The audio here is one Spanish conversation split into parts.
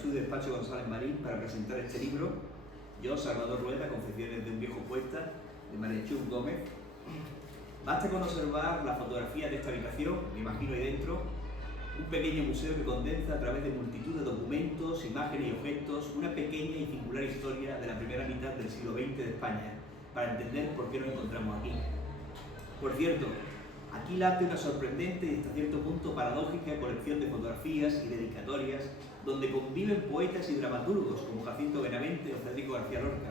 estudio Despacho González Marín para presentar este libro. Yo, Salvador Rueda, Confesiones de un viejo poeta, de Marichuk Gómez. Basta con observar la fotografía de esta habitación, me imagino ahí dentro, un pequeño museo que condensa a través de multitud de documentos, imágenes y objetos una pequeña y singular historia de la primera mitad del siglo XX de España, para entender por qué nos encontramos aquí. Por cierto, aquí late una sorprendente y hasta cierto punto paradójica colección de fotografías y dedicatorias donde conviven poetas y dramaturgos como Jacinto Benavente o Federico García Lorca,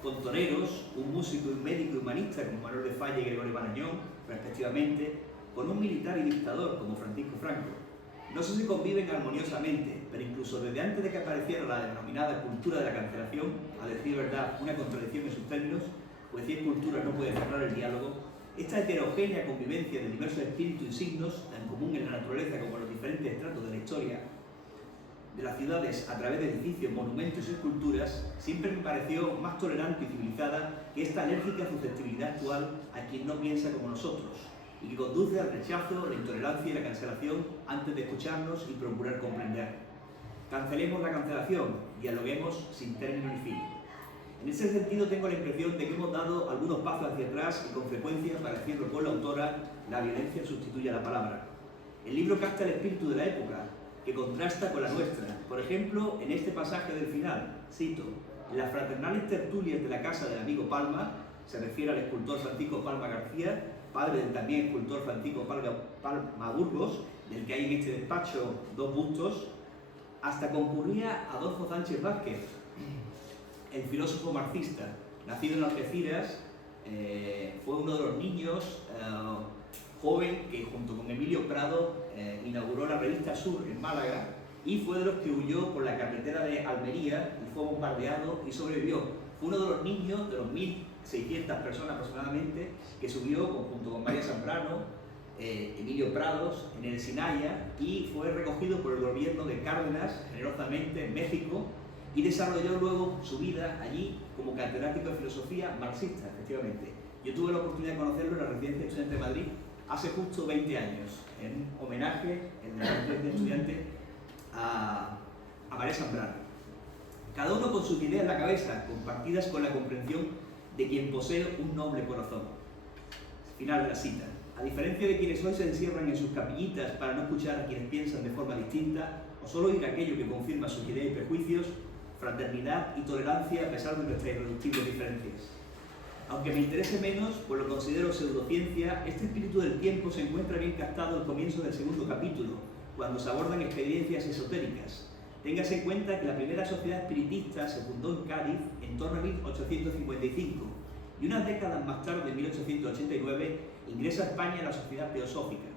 con toreros, un músico y un médico humanista como Manuel de Falla y Gregorio Marañón, respectivamente, con un militar y dictador como Francisco Franco. No sé si conviven armoniosamente, pero incluso desde antes de que apareciera la denominada cultura de la cancelación, a decir verdad, una contradicción en sus términos, pues si es cultura no puede cerrar el diálogo, esta heterogénea convivencia de diversos espíritus y signos, tan común en la naturaleza como en los diferentes estratos de la historia de las ciudades a través de edificios, monumentos y esculturas, siempre me pareció más tolerante y civilizada que esta alérgica susceptibilidad actual a quien no piensa como nosotros y que conduce al rechazo, la intolerancia y la cancelación antes de escucharnos y procurar comprender. Cancelemos la cancelación, dialoguemos sin término ni fin. En ese sentido tengo la impresión de que hemos dado algunos pasos hacia atrás y con frecuencia, para decirlo con la autora, la violencia sustituye a la palabra. El libro capta el espíritu de la época, que contrasta con la nuestra. Por ejemplo, en este pasaje del final, cito, en las fraternales tertulias de la casa del amigo Palma, se refiere al escultor Francisco Palma García, padre del también escultor Francisco Palma Burgos, del que hay en este despacho dos bustos, hasta concurría Adolfo Sánchez Vázquez, el filósofo marxista, nacido en Algeciras, fue uno de los niños joven que junto con Emilio Prado inauguró la revista Sur en Málaga y fue de los que huyó por la carretera de Almería y fue bombardeado y sobrevivió. Fue uno de los niños, de los 1.600 personas aproximadamente, que subió junto con María Zambrano, Emilio Prados, en el Sinaya y fue recogido por el gobierno de Cárdenas generosamente en México y desarrolló luego su vida allí como catedrático de filosofía marxista, efectivamente. Yo tuve la oportunidad de conocerlo en la Residencia de Estudiantes de Madrid hace justo 20 años, en homenaje en la Residencia de Estudiantes a María Zambrano. Cada uno con sus ideas en la cabeza, compartidas con la comprensión de quien posee un noble corazón. Final de la cita. A diferencia de quienes hoy se encierran en sus capillitas para no escuchar a quienes piensan de forma distinta o solo oír aquello que confirma sus ideas y prejuicios, fraternidad y tolerancia a pesar de nuestras irreductibles diferencias. Aunque me interese menos, pues lo considero pseudociencia, este espíritu del tiempo se encuentra bien captado al comienzo del segundo capítulo, cuando se abordan experiencias esotéricas. Téngase en cuenta que la primera sociedad espiritista se fundó en Cádiz en torno a 1855 y unas décadas más tarde, en 1889, ingresa a España la Sociedad Teosófica.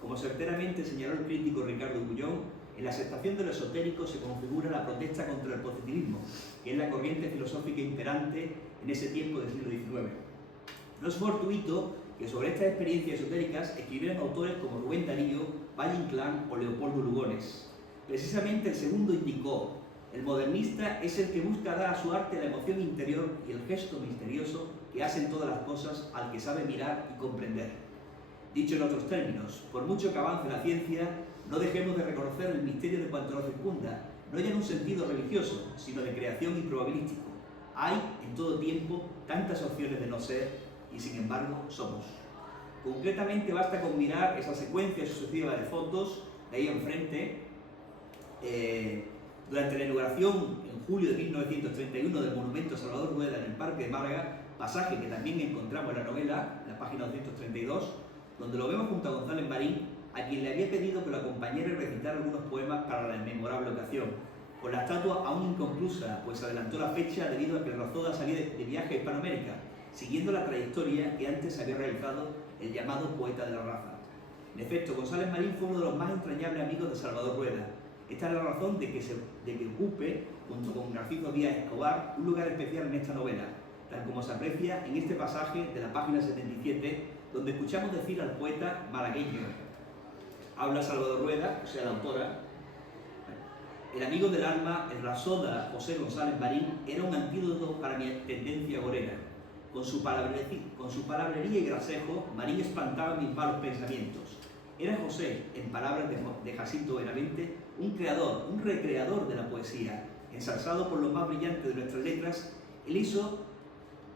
Como certeramente señaló el crítico Ricardo Bullón, en la aceptación de lo esotérico se configura la protesta contra el positivismo, que es la corriente filosófica imperante en ese tiempo del siglo XIX. No es fortuito que sobre estas experiencias esotéricas escribieran autores como Rubén Darío, Valle Inclán o Leopoldo Lugones. Precisamente el segundo indicó: el modernista es el que busca dar a su arte la emoción interior y el gesto misterioso que hacen todas las cosas al que sabe mirar y comprender. Dicho en otros términos, por mucho que avance la ciencia, no dejemos de reconocer el misterio de cuanto nos circunda, no ya en un sentido religioso, sino de creación y probabilístico. Hay, en todo tiempo, tantas opciones de no ser, y sin embargo, somos. Concretamente, basta con mirar esa secuencia sucesiva de fotos, de ahí enfrente, durante la inauguración, en julio de 1931, del monumento a Salvador Rueda en el Parque de Málaga, pasaje que también encontramos en la novela, en la página 232, donde lo vemos junto a González Marín, a quien le había pedido que lo acompañara y recitara algunos poemas para la memorable ocasión. Con la estatua aún inconclusa, pues adelantó la fecha debido a que Razoda salía de viaje a Hispanoamérica, siguiendo la trayectoria que antes había realizado el llamado poeta de la raza. En efecto, González Marín fue uno de los más entrañables amigos de Salvador Rueda. Esta es la razón de que ocupe, junto con Narciso Díaz Escobar, un lugar especial en esta novela, tal como se aprecia en este pasaje de la página 77, donde escuchamos decir al poeta malagueño: habla Salvador Rueda, o sea, la autora, el amigo del alma, el Razoda José González Marín, era un antídoto para mi tendencia agorera. Con su palabrería y grasejo, Marín espantaba mis malos pensamientos. Era José, en palabras de Jacinto Benavente, un creador, un recreador de la poesía. Ensalzado por lo más brillante de nuestras letras, él hizo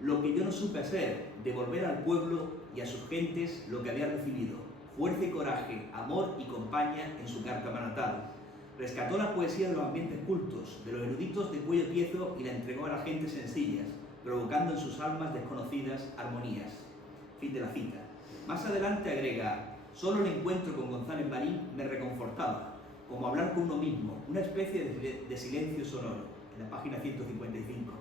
lo que yo no supe hacer, devolver al pueblo y a sus gentes lo que había recibido: fuerza y coraje, amor y compañía en su carta natal. Rescató la poesía de los ambientes cultos, de los eruditos de cuello tieso, y la entregó a las gentes sencillas, provocando en sus almas desconocidas armonías. Fin de la cita. Más adelante agrega: solo el encuentro con González Marín me reconfortaba, como hablar con uno mismo, una especie de silencio sonoro, en la página 155.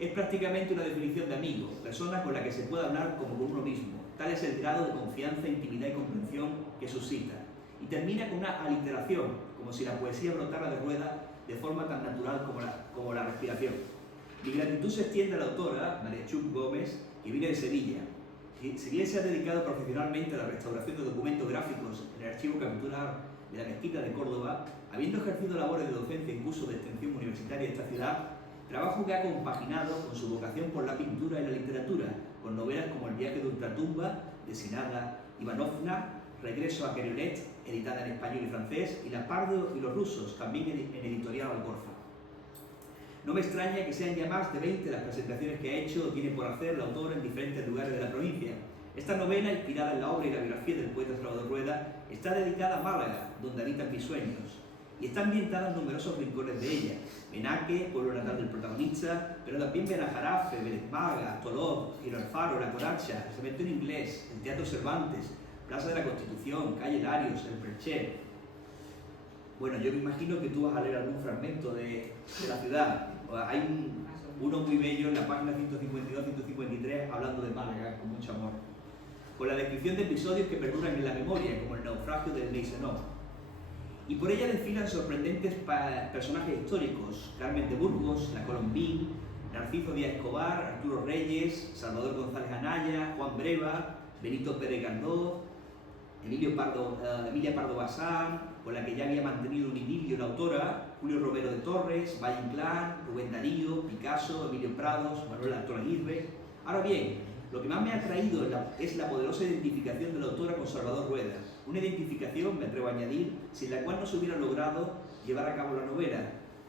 Es prácticamente una definición de amigo, persona con la que se puede hablar como con uno mismo. Tal es el grado de confianza, intimidad y comprensión que suscita. Y termina con una aliteración, como si la poesía brotara de Rueda de forma tan natural como la respiración. Mi gratitud se extiende a la autora, Mariachuk Gómez, que viene de Sevilla. Si bien se ha dedicado profesionalmente a la restauración de documentos gráficos en el archivo capitular de la Mezquita de Córdoba, habiendo ejercido labores de docencia en cursos de extensión universitaria de esta ciudad, trabajo que ha compaginado con su vocación por la pintura y la literatura, con novelas como El viaje de ultratumba, de Sinada Ivanovna, Regreso a Querelet, editada en español y francés, y La Pardo y los rusos, también en editorial Algorfa. No me extraña que sean ya más de 20 las presentaciones que ha hecho o tiene por hacer la autora en diferentes lugares de la provincia. Esta novela, inspirada en la obra y la biografía del poeta Salvador Rueda, está dedicada a Málaga, donde habitan mis sueños, y está ambientada en numerosos rincones de ella: Benaque, pueblo natal del protagonista, pero también Benajarafe, Vélez Málaga, Toló, Gibralfaro, La Coracha, el Cementerio Inglés, el Teatro Cervantes, Plaza de la Constitución, Calle Larios, el Perché. Bueno, yo me imagino que tú vas a leer algún fragmento de la ciudad. Hay uno muy bello en la página 152-153 hablando de Málaga con mucho amor, con la descripción de episodios que perduran en la memoria, como el naufragio del Neisenov. Y por ella desfilan sorprendentes personajes históricos: Carmen de Burgos, la Colombín, Narciso Díaz Escobar, Arturo Reyes, Salvador González Anaya, Juan Breva, Benito Pérez Galdós, Emilia Pardo Bazán, con la que ya había mantenido un idilio la autora, Julio Romero de Torres, Valle Inclán, Rubén Darío, Picasso, Emilio Prados, Manuel Arturo Aguirre. Ahora bien, lo que más me ha atraído es la poderosa identificación de la autora con Salvador Rueda, una identificación, me atrevo a añadir, sin la cual no se hubiera logrado llevar a cabo la novela,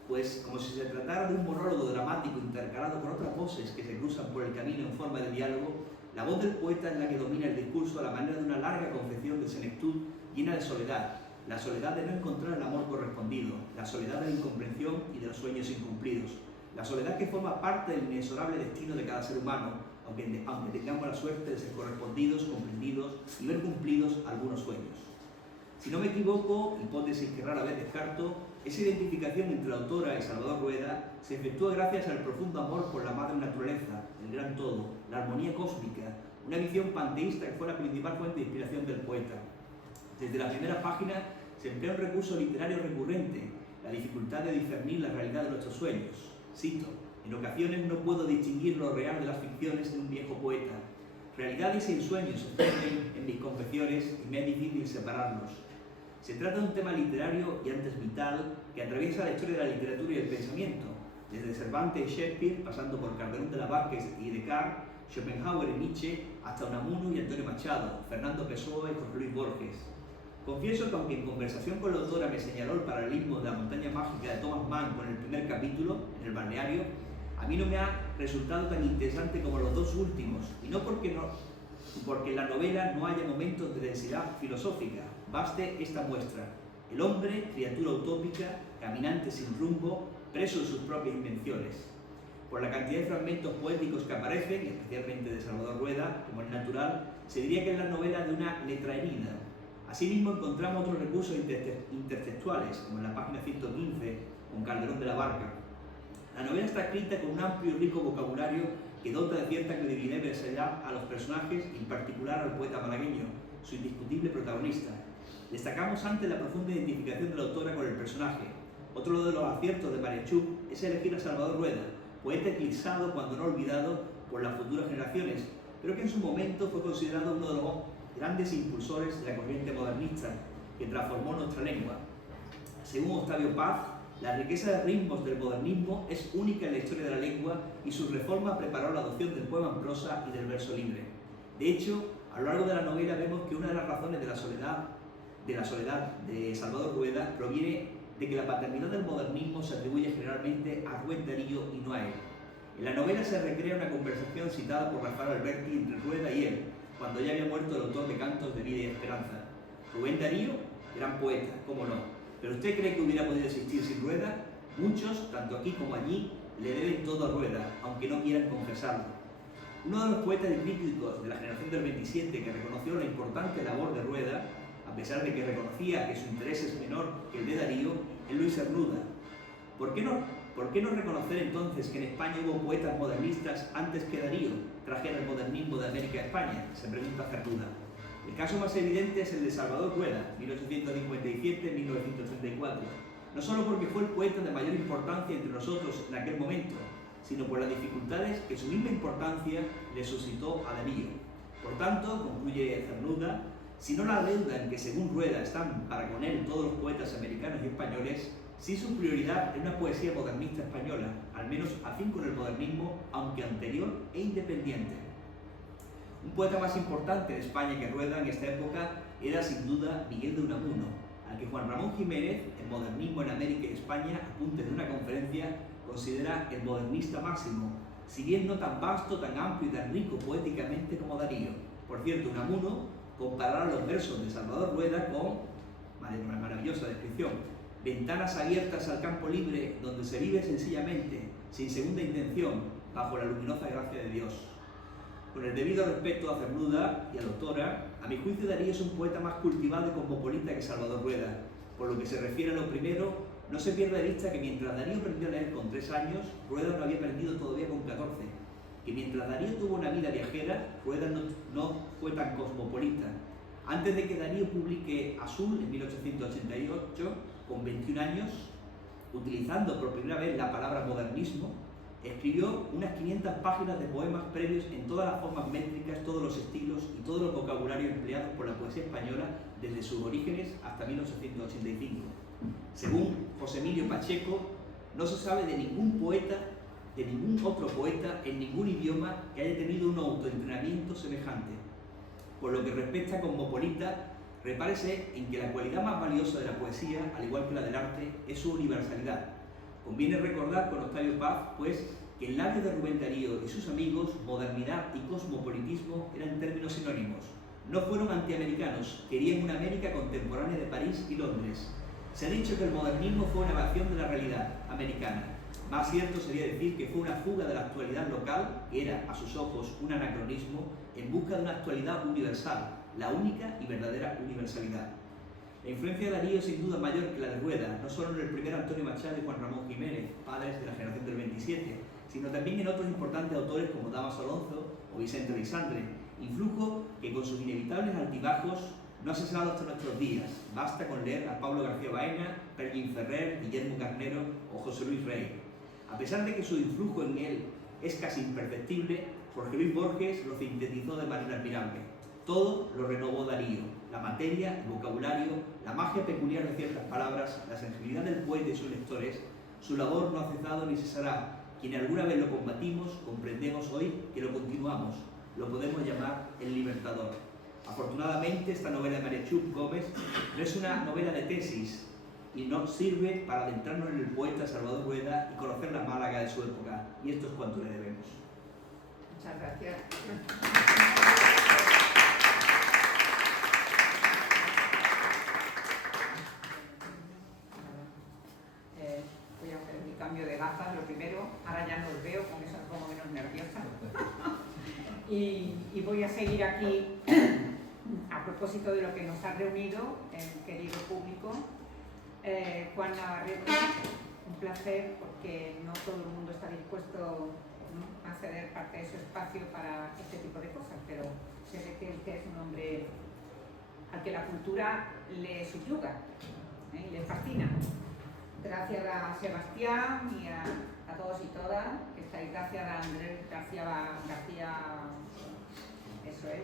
pues como si se tratara de un monólogo dramático intercalado con otras voces que se cruzan por el camino en forma de diálogo, la voz del poeta es la que domina el discurso a la manera de una larga confesión de senectud llena de soledad, la soledad de no encontrar el amor correspondido, la soledad de la incomprensión y de los sueños incumplidos, la soledad que forma parte del inexorable destino de cada ser humano, aunque tengamos la suerte de ser correspondidos, comprendidos y ver cumplidos algunos sueños. Si no me equivoco, hipótesis que rara vez descarto, esa identificación entre la autora y Salvador Rueda se efectúa gracias al profundo amor por la madre naturaleza, el gran todo, la armonía cósmica, una visión panteísta que fue la principal fuente de inspiración del poeta. Desde la primera página se emplea un recurso literario recurrente: la dificultad de discernir la realidad de nuestros sueños. Cito: en ocasiones no puedo distinguir lo real de las ficciones de un viejo poeta. Realidades y ensueños se esconden en mis confesiones y me es difícil separarlos. Se trata de un tema literario y antes vital que atraviesa la historia de la literatura y el pensamiento, desde Cervantes y Shakespeare, pasando por Calderón de la Barca y Descartes, Schopenhauer y Nietzsche, hasta Unamuno y Antonio Machado, Fernando Pessoa y Jorge Luis Borges. Confieso que aunque en conversación con la autora me señaló el paralelismo de La montaña mágica de Thomas Mann con el primer capítulo, en el balneario, a mí no me ha resultado tan interesante como los dos últimos, y no porque en la novela no haya momentos de densidad filosófica. Baste esta muestra: el hombre, criatura utópica, caminante sin rumbo, preso de sus propias invenciones. Por la cantidad de fragmentos poéticos que aparecen, especialmente de Salvador Rueda, como es natural, se diría que es la novela de una letra herida. Asimismo, encontramos otros recursos intertextuales, como en la página 115, con Calderón de la Barca. La novela está escrita con un amplio y rico vocabulario que dota de cierta credibilidad y versatilidad a los personajes, y en particular al poeta malagueño, su indiscutible protagonista. Destacamos antes la profunda identificación de la autora con el personaje. Otro de los aciertos de Mariachuk es elegir a Salvador Rueda, poeta eclipsado cuando no olvidado por las futuras generaciones, pero que en su momento fue considerado uno de los grandes impulsores de la corriente modernista que transformó nuestra lengua. Según Octavio Paz, la riqueza de ritmos del modernismo es única en la historia de la lengua, y su reforma preparó la adopción del poema en prosa y del verso libre. De hecho, a lo largo de la novela vemos que una de las razones de la soledad de La soledad de Salvador Rueda proviene de que la paternidad del modernismo se atribuye generalmente a Rubén Darío y no a él. En la novela se recrea una conversación citada por Rafael Alberti entre Rueda y él, cuando ya había muerto el autor de Cantos de Vida y Esperanza. Rubén Darío, gran poeta, cómo no, pero ¿usted cree que hubiera podido existir sin Rueda? Muchos, tanto aquí como allí, le deben todo a Rueda, aunque no quieran confesarlo. Uno de los poetas y críticos de la generación del 27 que reconoció la importante labor de Rueda, a pesar de que reconocía que su interés es menor que el de Darío, es Luis Cernuda. ¿Por qué no reconocer entonces que en España hubo poetas modernistas antes que Darío trajera el modernismo de América a España? Se pregunta Cernuda. El caso más evidente es el de Salvador Rueda, 1857-1934, no solo porque fue el poeta de mayor importancia entre nosotros en aquel momento, sino por las dificultades que su misma importancia le suscitó a Darío. Por tanto, concluye Cernuda, si no la deuda en que según Rueda están para con él todos los poetas americanos y españoles, sí su prioridad es una poesía modernista española, al menos afín con el modernismo, aunque anterior e independiente. Un poeta más importante de España que Rueda en esta época era sin duda Miguel de Unamuno, al que Juan Ramón Jiménez, El modernismo en América y España, apuntes de una conferencia, considera el modernista máximo, si bien no tan vasto, tan amplio y tan rico poéticamente como Darío. Por cierto, Unamuno comparará los versos de Salvador Rueda con, una maravillosa descripción, ventanas abiertas al campo libre donde se vive sencillamente, sin segunda intención, bajo la luminosa gracia de Dios. Con el debido respeto a Cernuda y a la autora, a mi juicio Darío es un poeta más cultivado y cosmopolita que Salvador Rueda. Por lo que se refiere a lo primero, no se pierda de vista que mientras Darío aprendió a leer con 3 años, Rueda lo había aprendido todavía con 14. Que mientras Darío tuvo una vida viajera, Rueda no fue tan cosmopolita. Antes de que Darío publique Azul en 1888, con 21 años, utilizando por primera vez la palabra modernismo, escribió unas 500 páginas de poemas previos en todas las formas métricas, todos los estilos y todos los vocabularios empleados por la poesía española desde sus orígenes hasta 1885. Según José Emilio Pacheco, no se sabe de ningún poeta, de ningún otro poeta en ningún idioma que haya tenido un autoentrenamiento semejante. Por lo que respecta a cosmopolita, repárese en que la cualidad más valiosa de la poesía, al igual que la del arte, es su universalidad. Conviene recordar con Octavio Paz, pues, que en labios de Rubén Darío y sus amigos, modernidad y cosmopolitismo eran términos sinónimos. No fueron antiamericanos, querían una América contemporánea de París y Londres. Se ha dicho que el modernismo fue una evasión de la realidad americana. Más cierto sería decir que fue una fuga de la actualidad local, que era, a sus ojos, un anacronismo, en busca de una actualidad universal, la única y verdadera universalidad. La influencia de Darío es sin duda mayor que la de Rueda, no solo en el primer Antonio Machado y Juan Ramón Jiménez, padres de la generación del 27, sino también en otros importantes autores como Damas Alonso o Vicente Aleixandre, influjo que con sus inevitables altibajos no ha cesado hasta nuestros días. Basta con leer a Pablo García Baena, Perllín Ferrer, Guillermo Carnero o José Luis Rey. A pesar de que su influjo en él es casi imperceptible, Jorge Luis Borges lo sintetizó de manera admirable. Todo lo renovó Darío: la materia, el vocabulario, la magia peculiar de ciertas palabras, la sensibilidad del poeta y sus lectores. Su labor no ha cesado ni cesará. Quien alguna vez lo combatimos, comprendemos hoy que lo continuamos. Lo podemos llamar el libertador. Afortunadamente, esta novela de Mariachub Gómez no es una novela de tesis y nos sirve para adentrarnos en el poeta Salvador Rueda y conocer la Málaga de su época. Y esto es cuanto le debemos. Muchas gracias. Voy a hacer mi cambio de gafas, lo primero. Ahora ya no os veo, con eso me pongo menos nerviosa. Y voy a seguir aquí a propósito de lo que nos ha reunido el querido público. Juan Navarrete, un placer, porque no todo el mundo está dispuesto, ¿no?, a ceder parte de su espacio para este tipo de cosas, pero se ve que usted es un hombre al que la cultura le subyuga, y le fascina. Gracias a Sebastián y a todos y todas que estáis. Gracias a Andrés García, eso es,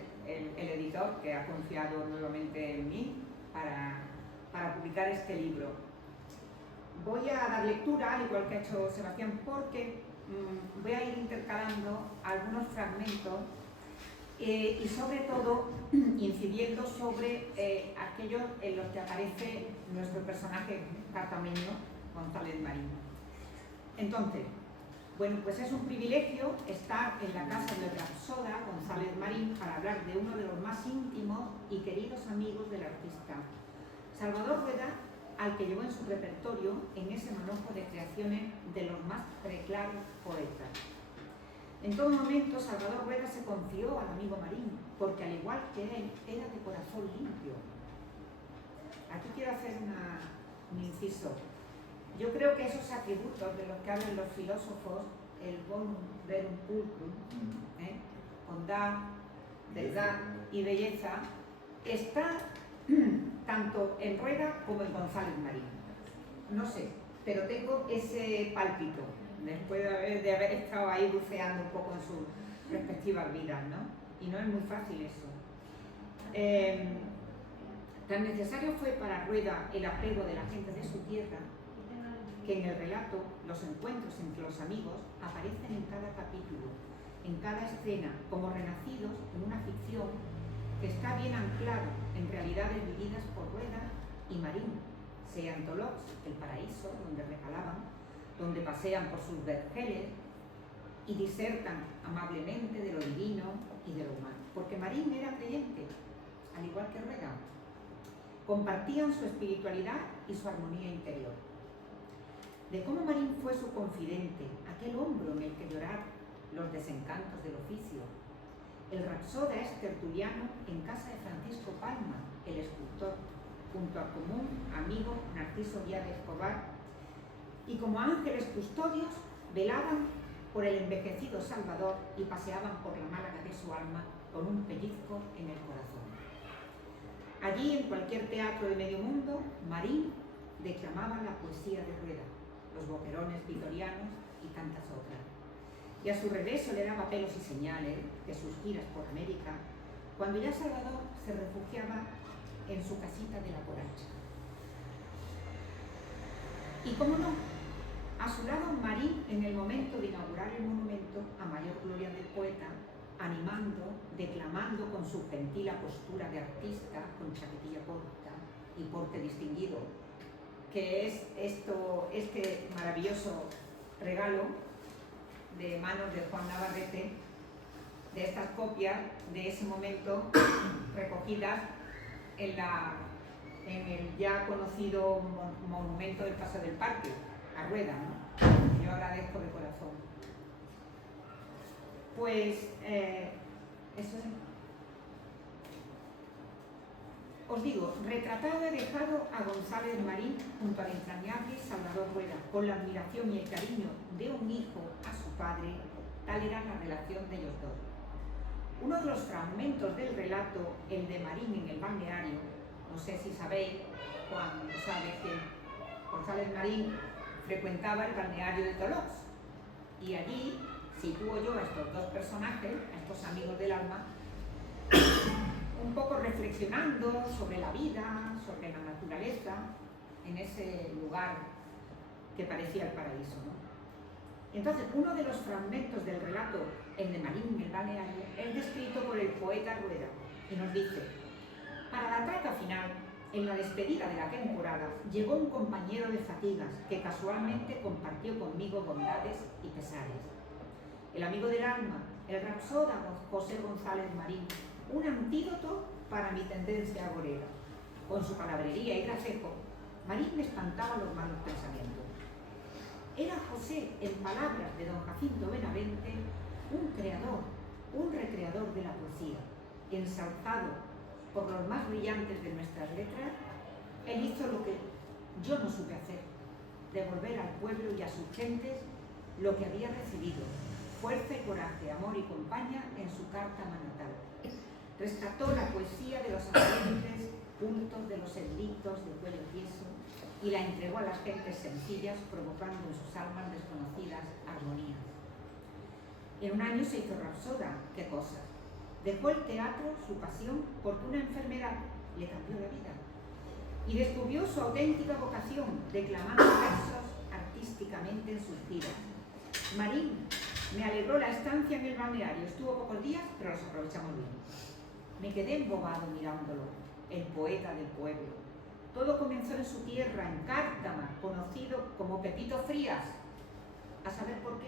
el editor, que ha confiado nuevamente en mí para publicar este libro. Voy a dar lectura, al igual que ha hecho Sebastián, porque voy a ir intercalando algunos fragmentos y sobre todo incidiendo sobre aquellos en los que aparece nuestro personaje cartameño, González Marín. Entonces, bueno, pues es un privilegio estar en la casa del rapsoda González Marín para hablar de uno de los más íntimos y queridos amigos del artista, Salvador Rueda, al que llevó en su repertorio en ese manojo de creaciones de los más preclaros poetas. En todo momento, Salvador Rueda se confió al amigo Marín, porque al igual que él, era de corazón limpio. Aquí quiero hacer un inciso. Yo creo que esos atributos de los que hablan los filósofos, el bonum verum pulcrum, bondad, verdad y belleza, está tanto en Rueda como en González Marín. No sé, pero tengo ese pálpito, después de haber estado ahí buceando un poco en sus respectivas vidas, ¿no? Y no es muy fácil eso. Tan necesario fue para Rueda el apego de la gente de su tierra, que en el relato los encuentros entre los amigos aparecen en cada capítulo, en cada escena, como renacidos en una ficción que está bien anclado en realidades vividas por Rueda y Marín, sean Tolox, el paraíso, donde recalaban, donde pasean por sus vergeles y disertan amablemente de lo divino y de lo humano. Porque Marín era creyente, al igual que Rueda. Compartían su espiritualidad y su armonía interior. De cómo Marín fue su confidente, aquel hombro en el que llorar los desencantos del oficio. El rapsoda es tertuliano en casa de Francisco Palma, el escultor, junto al común amigo Narciso Díaz de Escobar, y como ángeles custodios velaban por el envejecido Salvador y paseaban por la Málaga de su alma con un pellizco en el corazón. Allí, en cualquier teatro de medio mundo, Marín declamaba la poesía de Rueda, los boquerones vitorianos y tantas otras. Y a su regreso le daba pelos y señales de sus giras por América, cuando ya Salvador se refugiaba en su casita de la Coracha. Y cómo no, a su lado Marín en el momento de inaugurar el monumento a mayor gloria del poeta, animando, declamando con su gentil postura de artista, con chaquetilla corta y porte distinguido, que es este maravilloso regalo de manos de Juan Navarrete, de estas copias de ese momento recogidas en el ya conocido monumento del Paseo del Parque, a Rueda, ¿no? Yo agradezco de corazón. Pues eso es. Os digo, retratado he dejado a González Marín junto al entrañable Salvador Rueda, con la admiración y el cariño de un hijo a su padre, tal era la relación de ellos dos. Uno de los fragmentos del relato, el de Marín en el balneario, no sé si sabéis, Juan sabe que González Marín frecuentaba el balneario de Tolox, y allí sitúo yo a estos dos personajes, a estos amigos del alma, un poco reflexionando sobre la vida, sobre la naturaleza, en ese lugar que parecía el paraíso, ¿no? Entonces, uno de los fragmentos del relato, el de Marín en el balneario, es descrito por el poeta Rueda, y nos dice: para la traca final, en la despedida de la temporada, llegó un compañero de fatigas que casualmente compartió conmigo bondades y pesares. El amigo del alma, el rapsoda José González Marín, un antídoto para mi tendencia agorera. Con su palabrería y gracejo, Marín me espantaba los malos pensamientos. Era José, en palabras de don Jacinto Benavente, un creador, un recreador de la poesía, ensalzado por los más brillantes de nuestras letras. Él hizo lo que yo no supe hacer, devolver al pueblo y a sus gentes lo que había recibido, fuerza y coraje, amor y compañía en su carta natal. Rescató la poesía de los ambientes cultos de los eruditos de cuello tieso y la entregó a las gentes sencillas, provocando en sus almas desconocidas armonías. En un año se hizo rapsoda, qué cosas. Dejó el teatro, su pasión, porque una enfermedad le cambió la vida. Y descubrió su auténtica vocación, declamando versos artísticamente en sus giras. Marín Me alegró la estancia en el balneario. Estuvo pocos días, pero los aprovechamos bien. Me quedé embobado mirándolo, el poeta del pueblo. Todo comenzó en su tierra, en Cártama, conocido como Pepito Frías. ¿A saber por qué?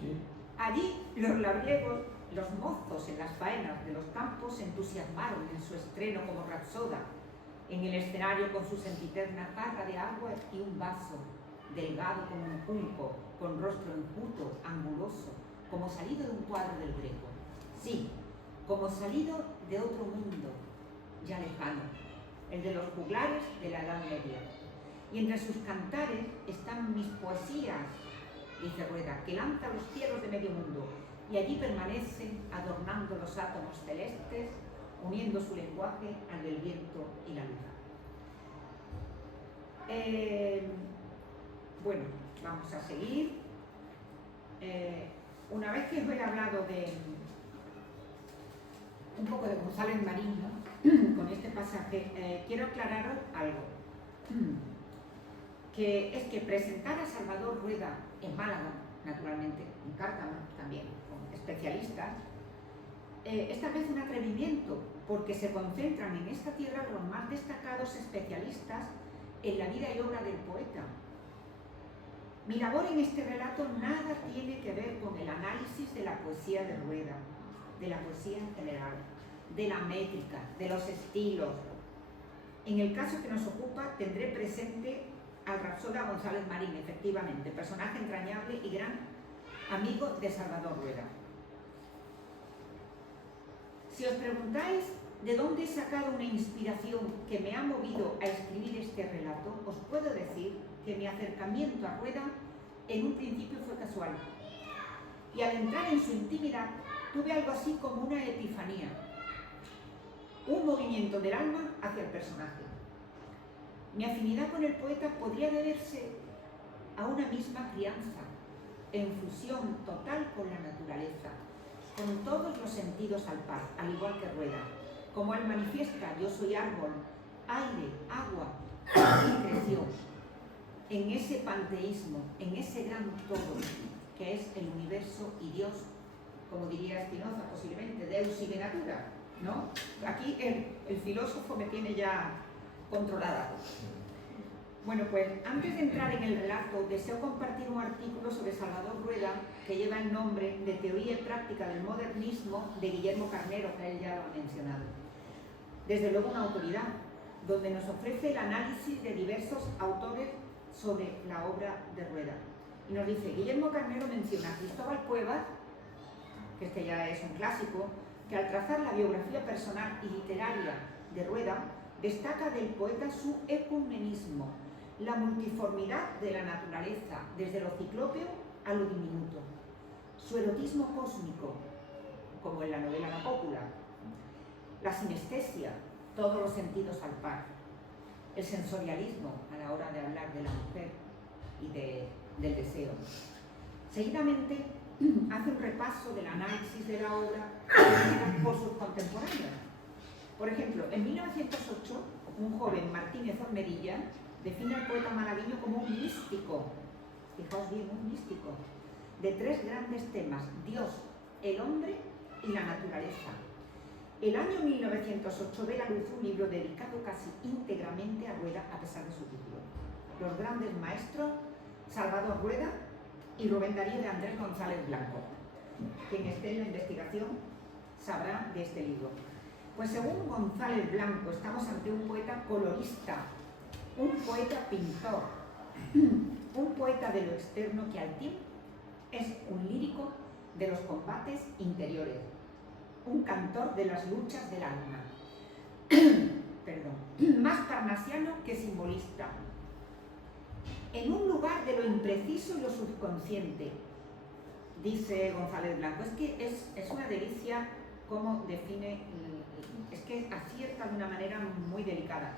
Sí. Allí los labriegos, los mozos en las faenas de los campos se entusiasmaron en su estreno como rapsoda, en el escenario con su sempiterna jarra de agua y un vaso, delgado como un junco, con rostro enjuto, anguloso, como salido de un cuadro del Greco. Sí, como salido de otro mundo, ya lejano, el de los juglares de la Edad Media. Y entre sus cantares están mis poesías, dice Rueda, que lanza a los cielos de medio mundo, y allí permanecen adornando los átomos celestes, uniendo su lenguaje al del viento y la luz. Bueno, vamos a seguir. Una vez que os he hablado de un poco de González Marín, ¿no? Con este pasaje, quiero aclararos algo. Que es que presentar a Salvador Rueda en Málaga, naturalmente, en Cártama también, con especialistas, es tal vez un atrevimiento, porque se concentran en esta tierra los más destacados especialistas en la vida y obra del poeta. Mi labor en este relato nada tiene que ver con el análisis de la poesía de Rueda, de la poesía en general, de la métrica, de los estilos. En el caso que nos ocupa, tendré presente al rapsoda González Marín, efectivamente, personaje entrañable y gran amigo de Salvador Rueda. Si os preguntáis de dónde he sacado una inspiración que me ha movido a escribir este relato, os puedo decir que mi acercamiento a Rueda en un principio fue casual. Y al entrar en su intimidad, tuve algo así como una epifanía, un movimiento del alma hacia el personaje. Mi afinidad con el poeta podría deberse a una misma crianza, en fusión total con la naturaleza, con todos los sentidos al par, al igual que Rueda. Como él manifiesta, yo soy árbol, aire, agua, y creció en ese panteísmo, en ese gran todo, que es el universo y Dios, como diría Spinoza posiblemente, Deus sive natura, ¿no? Aquí el filósofo me tiene ya controlada. Bueno, pues antes de entrar en el relato, deseo compartir un artículo sobre Salvador Rueda que lleva el nombre de Teoría y Práctica del Modernismo de Guillermo Carnero, que él ya lo ha mencionado. Desde luego una autoridad, donde nos ofrece el análisis de diversos autores sobre la obra de Rueda. Y nos dice, Guillermo Carnero menciona a Cristóbal Cuevas, que este ya es un clásico, que al trazar la biografía personal y literaria de Rueda, destaca del poeta su ecumenismo, la multiformidad de la naturaleza, desde lo ciclópeo a lo diminuto, su erotismo cósmico, como en la novela La Cópula, la sinestesia, todos los sentidos al par, el sensorialismo a la hora de hablar de la mujer y del deseo. Seguidamente hace un repaso del análisis de la obra por sus contemporáneos. Por ejemplo, en 1908, un joven Martínez Ormerilla define al poeta malagueño como un místico, fijaos bien, un místico, de tres grandes temas: Dios, el hombre y la naturaleza. El año 1908 ve la luz un libro dedicado casi íntegramente a Rueda, a pesar de su título. Los grandes maestros Salvador Rueda y Rubén Darío de Andrés González Blanco. Quien esté en la investigación sabrá de este libro. Pues según González Blanco, estamos ante un poeta colorista, un poeta pintor, un poeta de lo externo que al tiempo es un lírico de los combates interiores, un cantor de las luchas del alma, perdón, más parnasiano que simbolista, en un lugar de lo impreciso y lo subconsciente, dice González Blanco. Es que es una delicia cómo define, es que acierta de una manera muy delicada.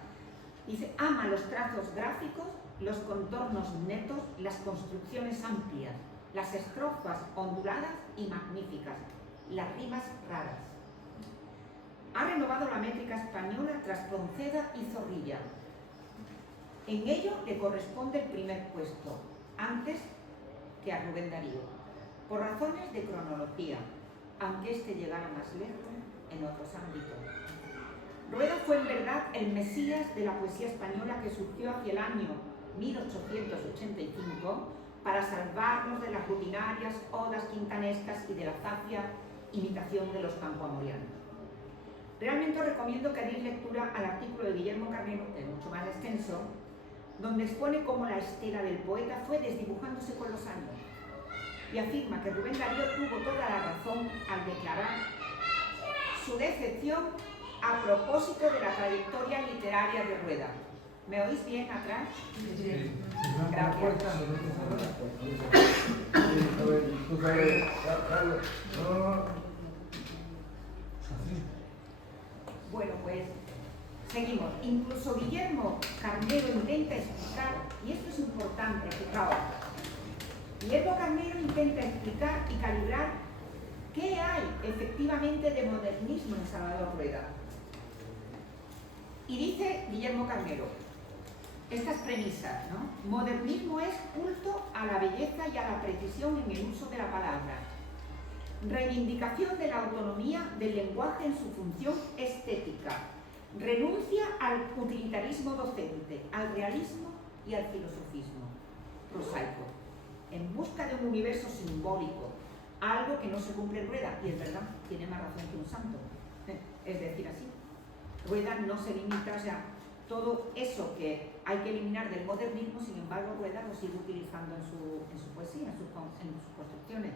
Dice, ama los trazos gráficos, los contornos netos, las construcciones amplias, las estrofas onduladas y magníficas, las rimas raras. Ha renovado la métrica española tras Pronceda y Zorrilla. En ello le corresponde el primer puesto, antes que a Rubén Darío. por razones de cronología, aunque éste llegara más lejos en otros ámbitos. Rueda fue en verdad el mesías de la poesía española que surgió hacia el año 1885 para salvarnos de las rutinarias odas quintanescas y de la zafia imitación de los campoamorianos. Realmente os recomiendo que hagáis lectura al artículo de Guillermo Carnero, que es mucho más extenso, donde expone cómo la estela del poeta fue desdibujándose con los años y afirma que Rubén Darío tuvo toda la razón al declarar su decepción a propósito de la trayectoria literaria de Rueda. ¿Me oís bien atrás? Sí. Gracias. Bueno, pues seguimos. Incluso Guillermo Carnero intenta explicar, y esto es importante, fijaos, Guillermo Carnero intenta explicar y calibrar qué hay efectivamente de modernismo en Salvador Rueda. Y dice Guillermo Carnero, estas premisas, ¿no? Modernismo es culto a la belleza y a la precisión en el uso de la palabra. Reivindicación de la autonomía del lenguaje en su función estética. Renuncia al utilitarismo docente, al realismo y al filosofismo prosaico. En busca de un universo simbólico, algo que no se cumple en Rueda, y es verdad, tiene más razón que un santo. Es decir, así. Rueda no se limita, o sea, todo eso que hay que eliminar del modernismo, sin embargo, Rueda lo sigue utilizando en su poesía, en sus construcciones.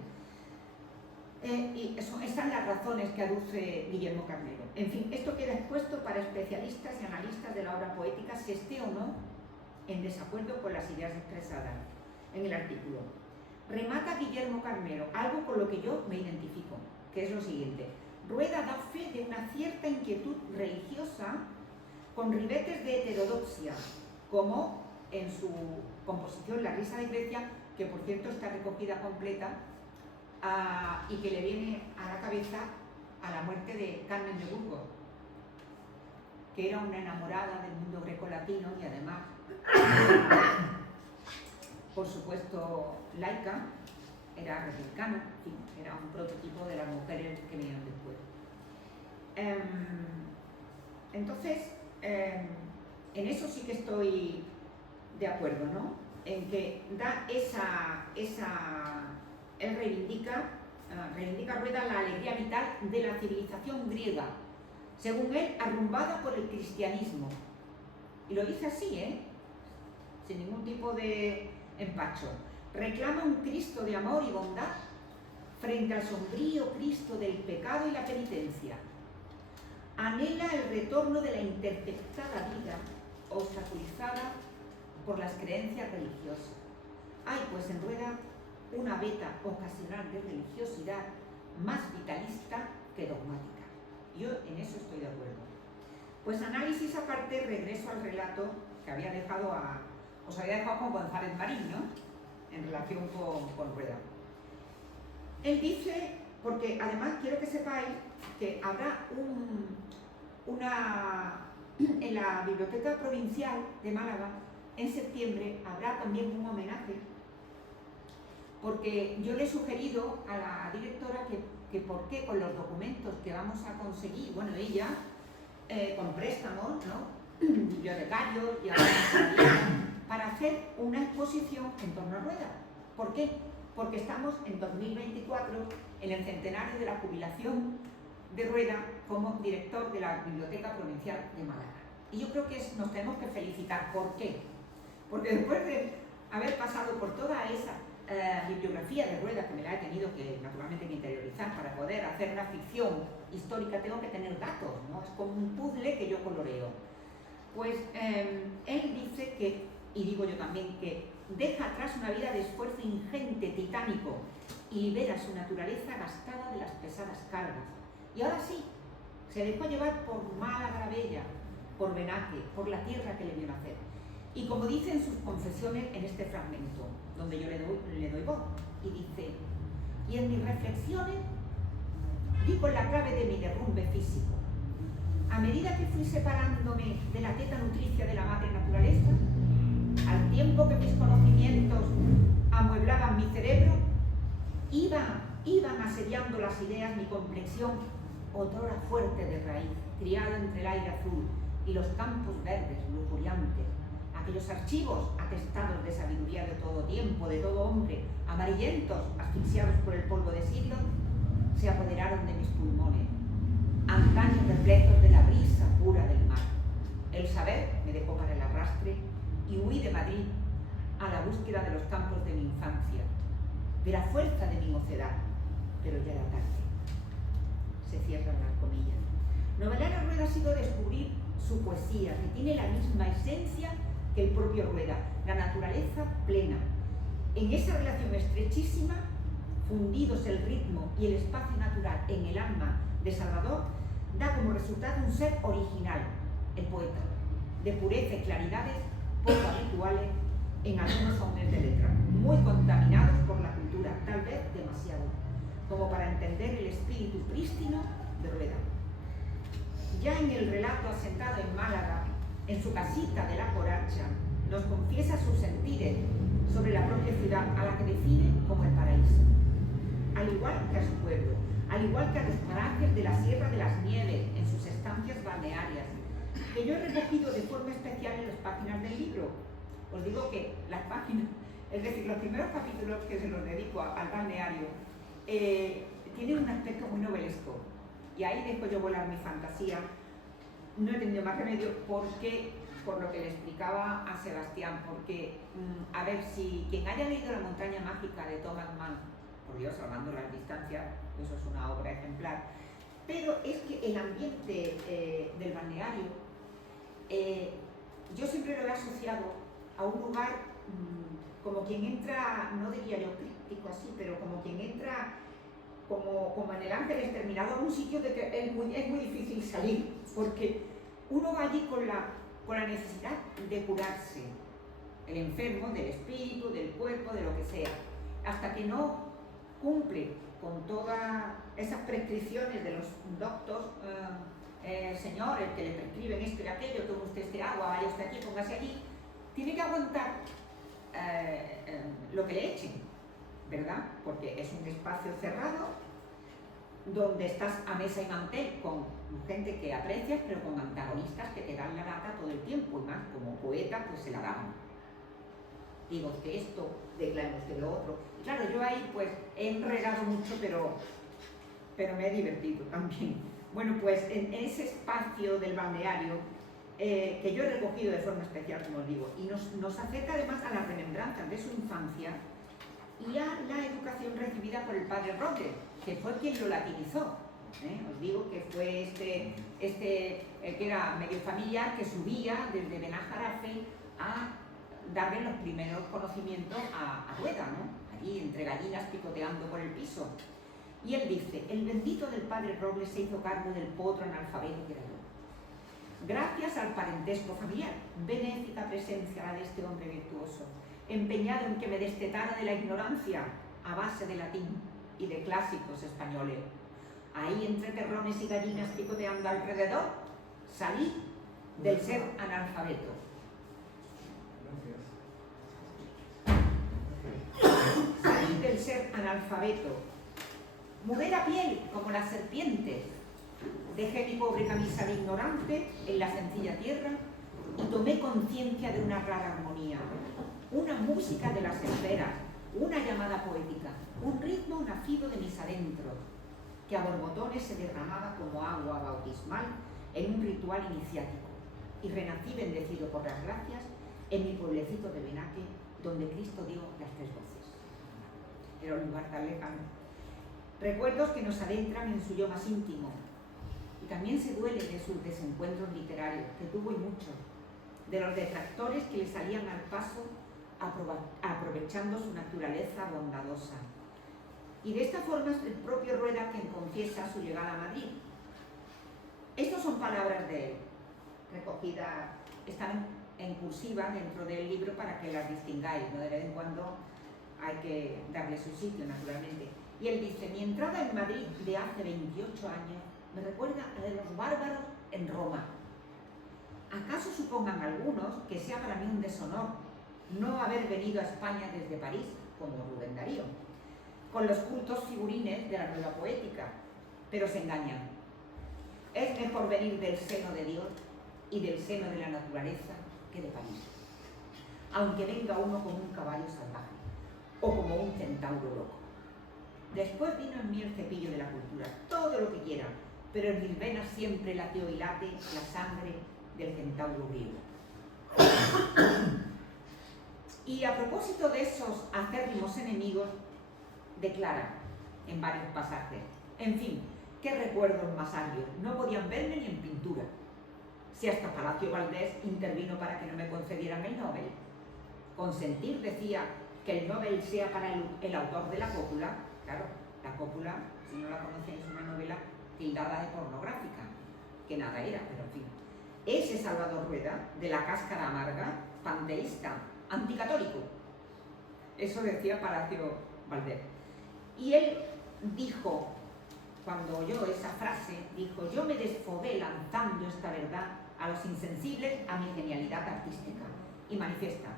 Y estas son las razones que aduce Guillermo Carnero. En fin, esto queda expuesto para especialistas y analistas de la obra poética, se esté o no en desacuerdo con las ideas expresadas en el artículo. Remata Guillermo Carnero, algo con lo que yo me identifico, que es lo siguiente. Rueda da fe de una cierta inquietud religiosa con ribetes de heterodoxia, como en su composición La risa de Grecia, que por cierto está recogida completa, y que le viene a la cabeza a la muerte de Carmen de Burgos, que era una enamorada del mundo grecolatino y además, por supuesto, laica, era republicana, en fin, era un prototipo de las mujeres que vinieron después. Entonces, en eso sí que estoy de acuerdo, ¿no? En que da él reivindica Rueda la alegría vital de la civilización griega, según él, arrumbada por el cristianismo. Y lo dice así, sin ningún tipo de empacho. Reclama un Cristo de amor y bondad frente al sombrío Cristo del pecado y la penitencia. Anhela el retorno de la interceptada vida obstaculizada por las creencias religiosas. Hay pues en Rueda una veta ocasional de religiosidad más vitalista que dogmática. Yo en eso estoy de acuerdo. Pues análisis aparte, regreso al relato que os había dejado con González Marín, ¿no? En relación con Rueda. Él dice, porque además quiero que sepáis que habrá en la Biblioteca Provincial de Málaga, en septiembre, habrá también un homenaje, porque yo le he sugerido a la directora que por qué con los documentos que vamos a conseguir, bueno, ella, con préstamos, ¿no? Bibliotecarios y para hacer una exposición en torno a Rueda. ¿Por qué? Porque estamos en 2024, en el centenario de la jubilación de Rueda como director de la Biblioteca Provincial de Málaga. Y yo creo que nos tenemos que felicitar. ¿Por qué? Porque después de haber pasado por toda esa bibliografía de Rueda, que me la he tenido que naturalmente interiorizar para poder hacer una ficción histórica, tengo que tener datos, ¿no? Es como un puzzle que yo coloreo. Pues él dice que, y digo yo también, que deja atrás una vida de esfuerzo ingente, titánico, y libera su naturaleza gastada de las pesadas cargas. Y ahora sí, se dejó llevar por Málaga la Bella, por Benaque, por la tierra que le vio nacer. Y como dice en sus confesiones en este fragmento, donde yo le doy voz, y dice: y en mis reflexiones di con la clave de mi derrumbe físico. A medida que fui separándome de la teta nutricia de la madre naturaleza, al tiempo que mis conocimientos amueblaban mi cerebro, Iban asediando las ideas mi complexión, otrora fuerte de raíz, criada entre el aire azul y los campos verdes lujuriantes, aquellos archivos atestados de sabiduría de todo tiempo, de todo hombre, amarillentos, asfixiados por el polvo de siglos, se apoderaron de mis pulmones, antaños repletos de la brisa pura del mar. El saber me dejó para el arrastre y huí de Madrid a la búsqueda de los campos de mi infancia, de la fuerza de mi mocedad, pero ya era tarde. Se cierran las comillas. Novelar a Rueda ha sido descubrir su poesía, que tiene la misma esencia que el propio Rueda, la naturaleza plena. En esa relación estrechísima, fundidos el ritmo y el espacio natural en el alma de Salvador, da como resultado un ser original, el poeta, de pureza y claridades poco habituales en algunos hombres de letra, muy contaminados por la cultura, tal vez demasiado, como para entender el espíritu prístino de Rueda. Ya en el relato asentado en Málaga, en su casita de la Coracha, nos confiesa sus sentires sobre la propia ciudad, a la que define como el paraíso. Al igual que a su pueblo, al igual que a los parajes de la Sierra de las Nieves, en sus estancias balnearias, que yo he recogido de forma especial en las páginas del libro. Os digo que las páginas, es decir, los primeros capítulos que se los dedico al balneario, tienen un aspecto muy novelesco. Y ahí dejo yo volar mi fantasía. No he tenido más remedio porque, por lo que le explicaba a Sebastián, porque, a ver, si quien haya leído La montaña mágica de Thomas Mann, por Dios, salvando las distancias, eso es una obra ejemplar, pero es que el ambiente del balneario, yo siempre lo he asociado a un lugar como quien entra, no diría yo críptico así, pero como quien entra como en el Ángel Exterminado, a un sitio de que es muy difícil salir, porque uno va allí con la necesidad de curarse, el enfermo del espíritu, del cuerpo, de lo que sea, hasta que no cumple con todas esas prescripciones de los doctores, señor, el que le prescriben esto y aquello, tome usted este agua, vaya usted aquí, póngase allí, tiene que aguantar lo que le echen, ¿verdad? Porque es un espacio cerrado donde estás a mesa y mantel con gente que aprecias, pero con antagonistas que te dan la lata todo el tiempo, y más como poeta pues se la dan. Digo usted esto, declaro usted lo otro. Y claro, yo ahí pues he enredado mucho, pero me he divertido también. Bueno, pues en ese espacio del balneario, que yo he recogido de forma especial, como os digo, y nos acerca además a las remembranzas de su infancia y a la educación recibida por el padre Robles, que fue quien lo latinizó. Os digo que fue que era medio familiar, que subía desde Benajarafe a darle los primeros conocimientos a Rueda, ¿no? Allí entre gallinas picoteando por el piso. Y él dice: el bendito del padre Robles se hizo cargo del potro analfabeto que era yo. Gracias al parentesco familiar, benéfica presencia la de este hombre virtuoso, empeñado en que me destetara de la ignorancia a base de latín y de clásicos españoles. Ahí, entre terrones y gallinas picoteando alrededor, salí del ser analfabeto. Salí del ser analfabeto. Mudé la piel como las serpientes. Dejé mi pobre camisa de ignorante en la sencilla tierra y tomé conciencia de una rara armonía, una música de las esferas, una llamada poética, un ritmo nacido de mis adentros, que a borbotones se derramaba como agua bautismal en un ritual iniciático, y renací bendecido por las gracias en mi pueblecito de Benaque, donde Cristo dio las 3 voces. Era un lugar tan lejano. Recuerdos que nos adentran en su yo más íntimo, y también se duele de sus desencuentros literarios, que tuvo y muchos, de los detractores que le salían al paso aprovechando su naturaleza bondadosa. Y de esta forma es el propio Rueda quien confiesa su llegada a Madrid. Estas son palabras de él, recogidas, están en cursiva dentro del libro para que las distingáis, ¿no? De vez en cuando hay que darle su sitio, naturalmente. Y él dice: mi entrada en Madrid de hace 28 años me recuerda a la de los bárbaros en Roma. ¿Acaso supongan algunos que sea para mí un deshonor no haber venido a España desde París, como Rubén Darío? con los cultos figurines de la nueva poética, pero se engañan. Es mejor venir del seno de Dios y del seno de la naturaleza que de París, aunque venga uno como un caballo salvaje o como un centauro loco. Después vino en mí el cepillo de la cultura, todo lo que quiera, pero en mis venas siempre latió y late la sangre del centauro griego. Y a propósito de esos acérrimos enemigos, declara en varios pasajes: en fin, qué recuerdos más agrios, no podían verme ni en pintura. Si hasta Palacio Valdés intervino para que no me concedieran el Nobel. Consentir, decía, que el Nobel sea para el autor de la cópula. Claro, la cópula, si no la conocéis, es una novela tildada de pornográfica, que nada era, pero en fin. Ese Salvador Rueda, de la cáscara amarga, panteísta, anticatólico. Eso decía Palacio Valdés. Y él dijo, cuando oyó esa frase, dijo: yo me desfogué lanzando esta verdad a los insensibles a mi genialidad artística. Y manifiesta: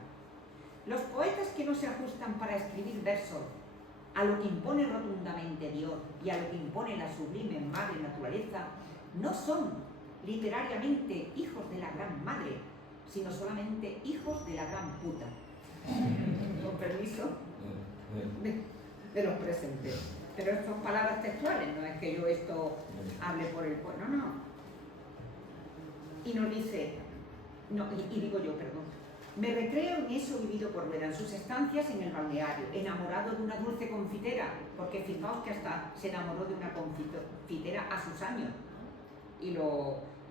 los poetas que no se ajustan para escribir versos a lo que impone rotundamente Dios y a lo que impone la sublime madre naturaleza, no son literariamente hijos de la gran madre, sino solamente hijos de la gran puta. Con permiso de los presentes. Pero estas son palabras textuales, no es que yo esto hable por el pueblo, no. Y nos dice, no, y digo yo, perdón, me recreo en eso vivido por Rueda, en sus estancias en el balneario, enamorado de una dulce confitera, porque fijaos que hasta se enamoró de una confitera a sus años, y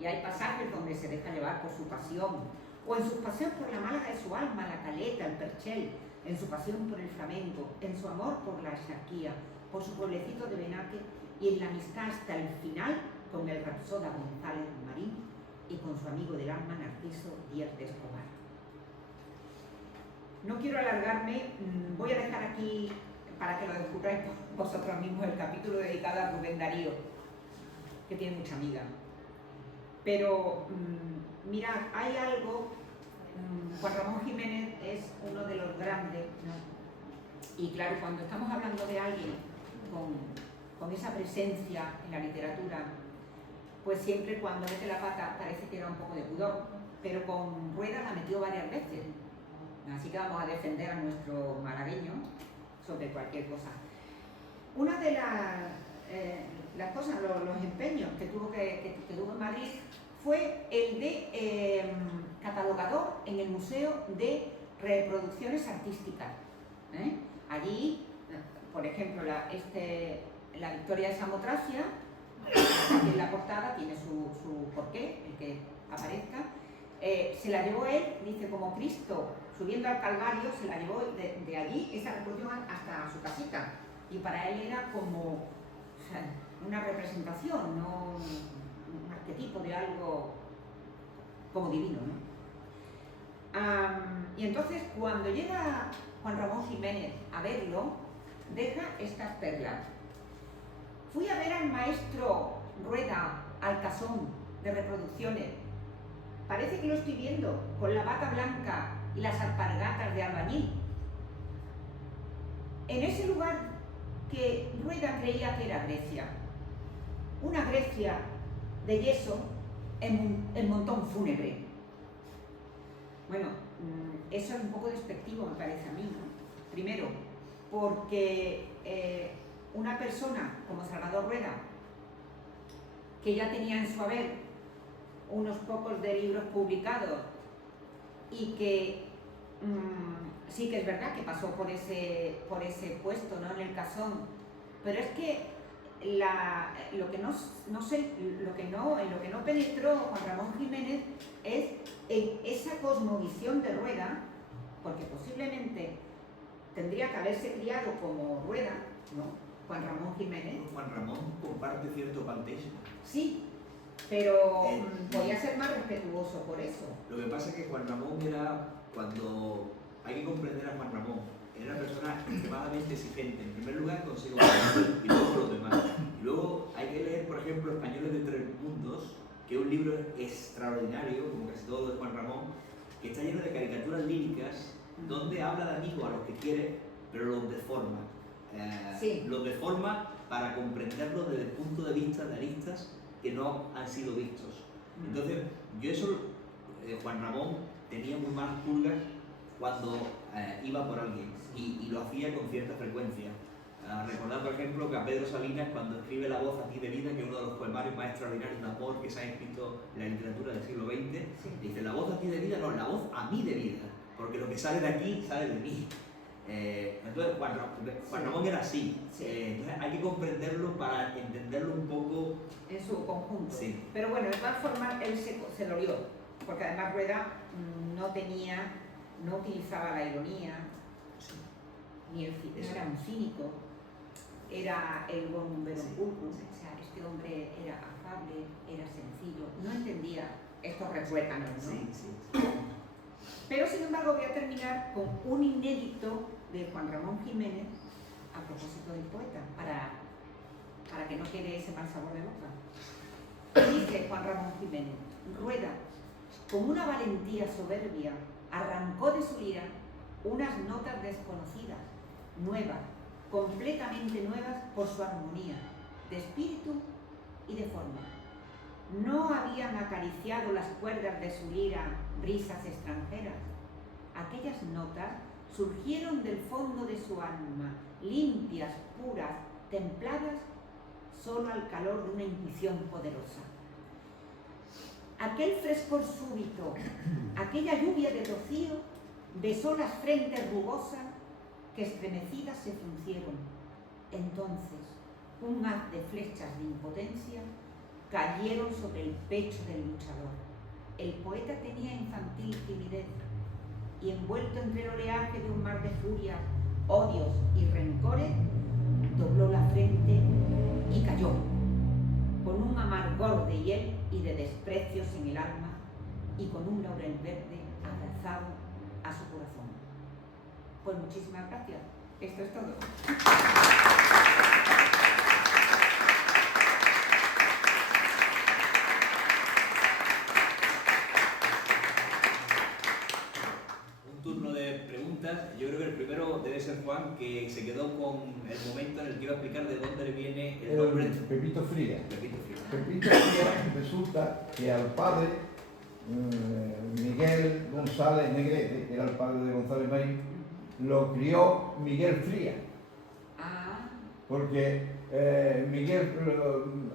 hay pasajes donde se deja llevar por su pasión, o en sus paseos por la Málaga de su alma, la Caleta, el Perchel, en su pasión por el flamenco, en su amor por la Axarquía, por su pueblecito de Benaque, y en la amistad hasta el final con el rapsoda González Marín y con su amigo del alma Narciso Díaz de Escobar. No quiero alargarme, voy a dejar aquí para que lo descubráis vosotros mismos el capítulo dedicado a Rubén Darío, que tiene mucha amiga. Pero mirad, hay algo, Juan Ramón Jiménez es uno de los grandes, ¿no? Y claro, cuando estamos hablando de alguien con esa presencia en la literatura, pues siempre cuando mete la pata parece que da un poco de pudor, pero con Rueda la metió varias veces. Así que vamos a defender a nuestro malagueño sobre cualquier cosa. Una de las cosas, los empeños que tuvo en Madrid fue el de catalogador en el Museo de Reproducciones Artísticas. Allí, por ejemplo, la Victoria de Samotracia, aquí en la portada tiene su porqué, el que aparezca. Se la llevó él, dice, como Cristo subiendo al Calvario, se la llevó de allí, esa reproducción, hasta su casita. Y para él era como una representación, no un arquetipo de algo como divino, ¿no? Y entonces, cuando llega Juan Ramón Jiménez a verlo, deja estas perlas. Fui a ver al maestro Rueda al casón de reproducciones. Parece que lo estoy viendo, con la bata blanca y las alpargatas de albañil. En ese lugar que Rueda creía que era Grecia. Una Grecia de yeso en montón fúnebre. Bueno, eso es un poco despectivo, me parece a mí, ¿no? Primero, porque una persona como Salvador Rueda, que ya tenía en su haber unos pocos de libros publicados y que sí que es verdad que pasó por ese puesto, ¿no? En el casón, pero es que en lo que no penetró Juan Ramón Jiménez es en esa cosmovisión de Rueda, porque posiblemente tendría que haberse criado como Rueda, ¿no? Juan Ramón Jiménez. Juan Ramón comparte cierto panteísmo. Sí, pero podía ser más respetuoso por eso. Lo que pasa es que Juan Ramón era, cuando hay que comprender a Juan Ramón, era una persona extremadamente exigente, en primer lugar consigo mismo y luego con los demás. Y luego hay que leer, por ejemplo, Españoles de Tres Mundos, que es un libro extraordinario, como casi todo de Juan Ramón, que está lleno de caricaturas líricas, donde habla de amigos a los que quiere, pero los deforma. Sí. lo deforma para comprenderlo desde el punto de vista de aristas que no han sido vistos. Entonces, yo eso, Juan Ramón tenía muy malas pulgas cuando iba por alguien y lo hacía con cierta frecuencia. Recordad, por ejemplo, que a Pedro Salinas, cuando escribe La voz a ti de vida, que es uno de los poemarios más extraordinarios de amor que se han escrito en la literatura del siglo XX, Sí. dice: la voz a ti de vida, no, la voz a mí de vida, porque lo que sale de aquí sale de mí. Entonces, Juan Ramón era así. Sí. Entonces, hay que comprenderlo para entenderlo un poco En su conjunto. Sí. Pero bueno, de todas formas, él se lo lió, porque además Rueda no utilizaba la ironía, Sí. ni el no Eso. era un cínico, era el buen verum Sí. pulcrum, Sí. o sea, este hombre era afable, era sencillo, no entendía estos refuétanos, ¿no? Sí, sí. Pero sin embargo voy a terminar con un inédito de Juan Ramón Jiménez a propósito del poeta, para que no quede ese mal sabor de boca. Dice Juan Ramón Jiménez: Rueda, con una valentía soberbia, arrancó de su lira unas notas desconocidas, nuevas, completamente nuevas por su armonía, de espíritu y de forma. No habían acariciado las cuerdas de su lira brisas extranjeras. Aquellas notas surgieron del fondo de su alma, limpias, puras, templadas, solo al calor de una intuición poderosa. Aquel frescor súbito, aquella lluvia de rocío, besó las frentes rugosas que estremecidas se fruncieron. Entonces, un haz de flechas de impotencia cayeron sobre el pecho del luchador. El poeta tenía infantil timidez y, envuelto entre el oleaje de un mar de furia, odios y rencores, dobló la frente y cayó, con un amargor de hiel y de desprecios en el alma y con un laurel verde abrazado a su corazón. Pues muchísimas gracias. Esto es todo. Un turno de preguntas. Yo creo que el primero debe ser Juan, que se quedó con el momento en el que iba a explicar de dónde le viene el nombre de Pepito Frías. Pepito Frías. Pepito Frías resulta que al padre Miguel González Negrete, que era el padre de González Marín, lo crió Miguel Frías, Ah, porque Miguel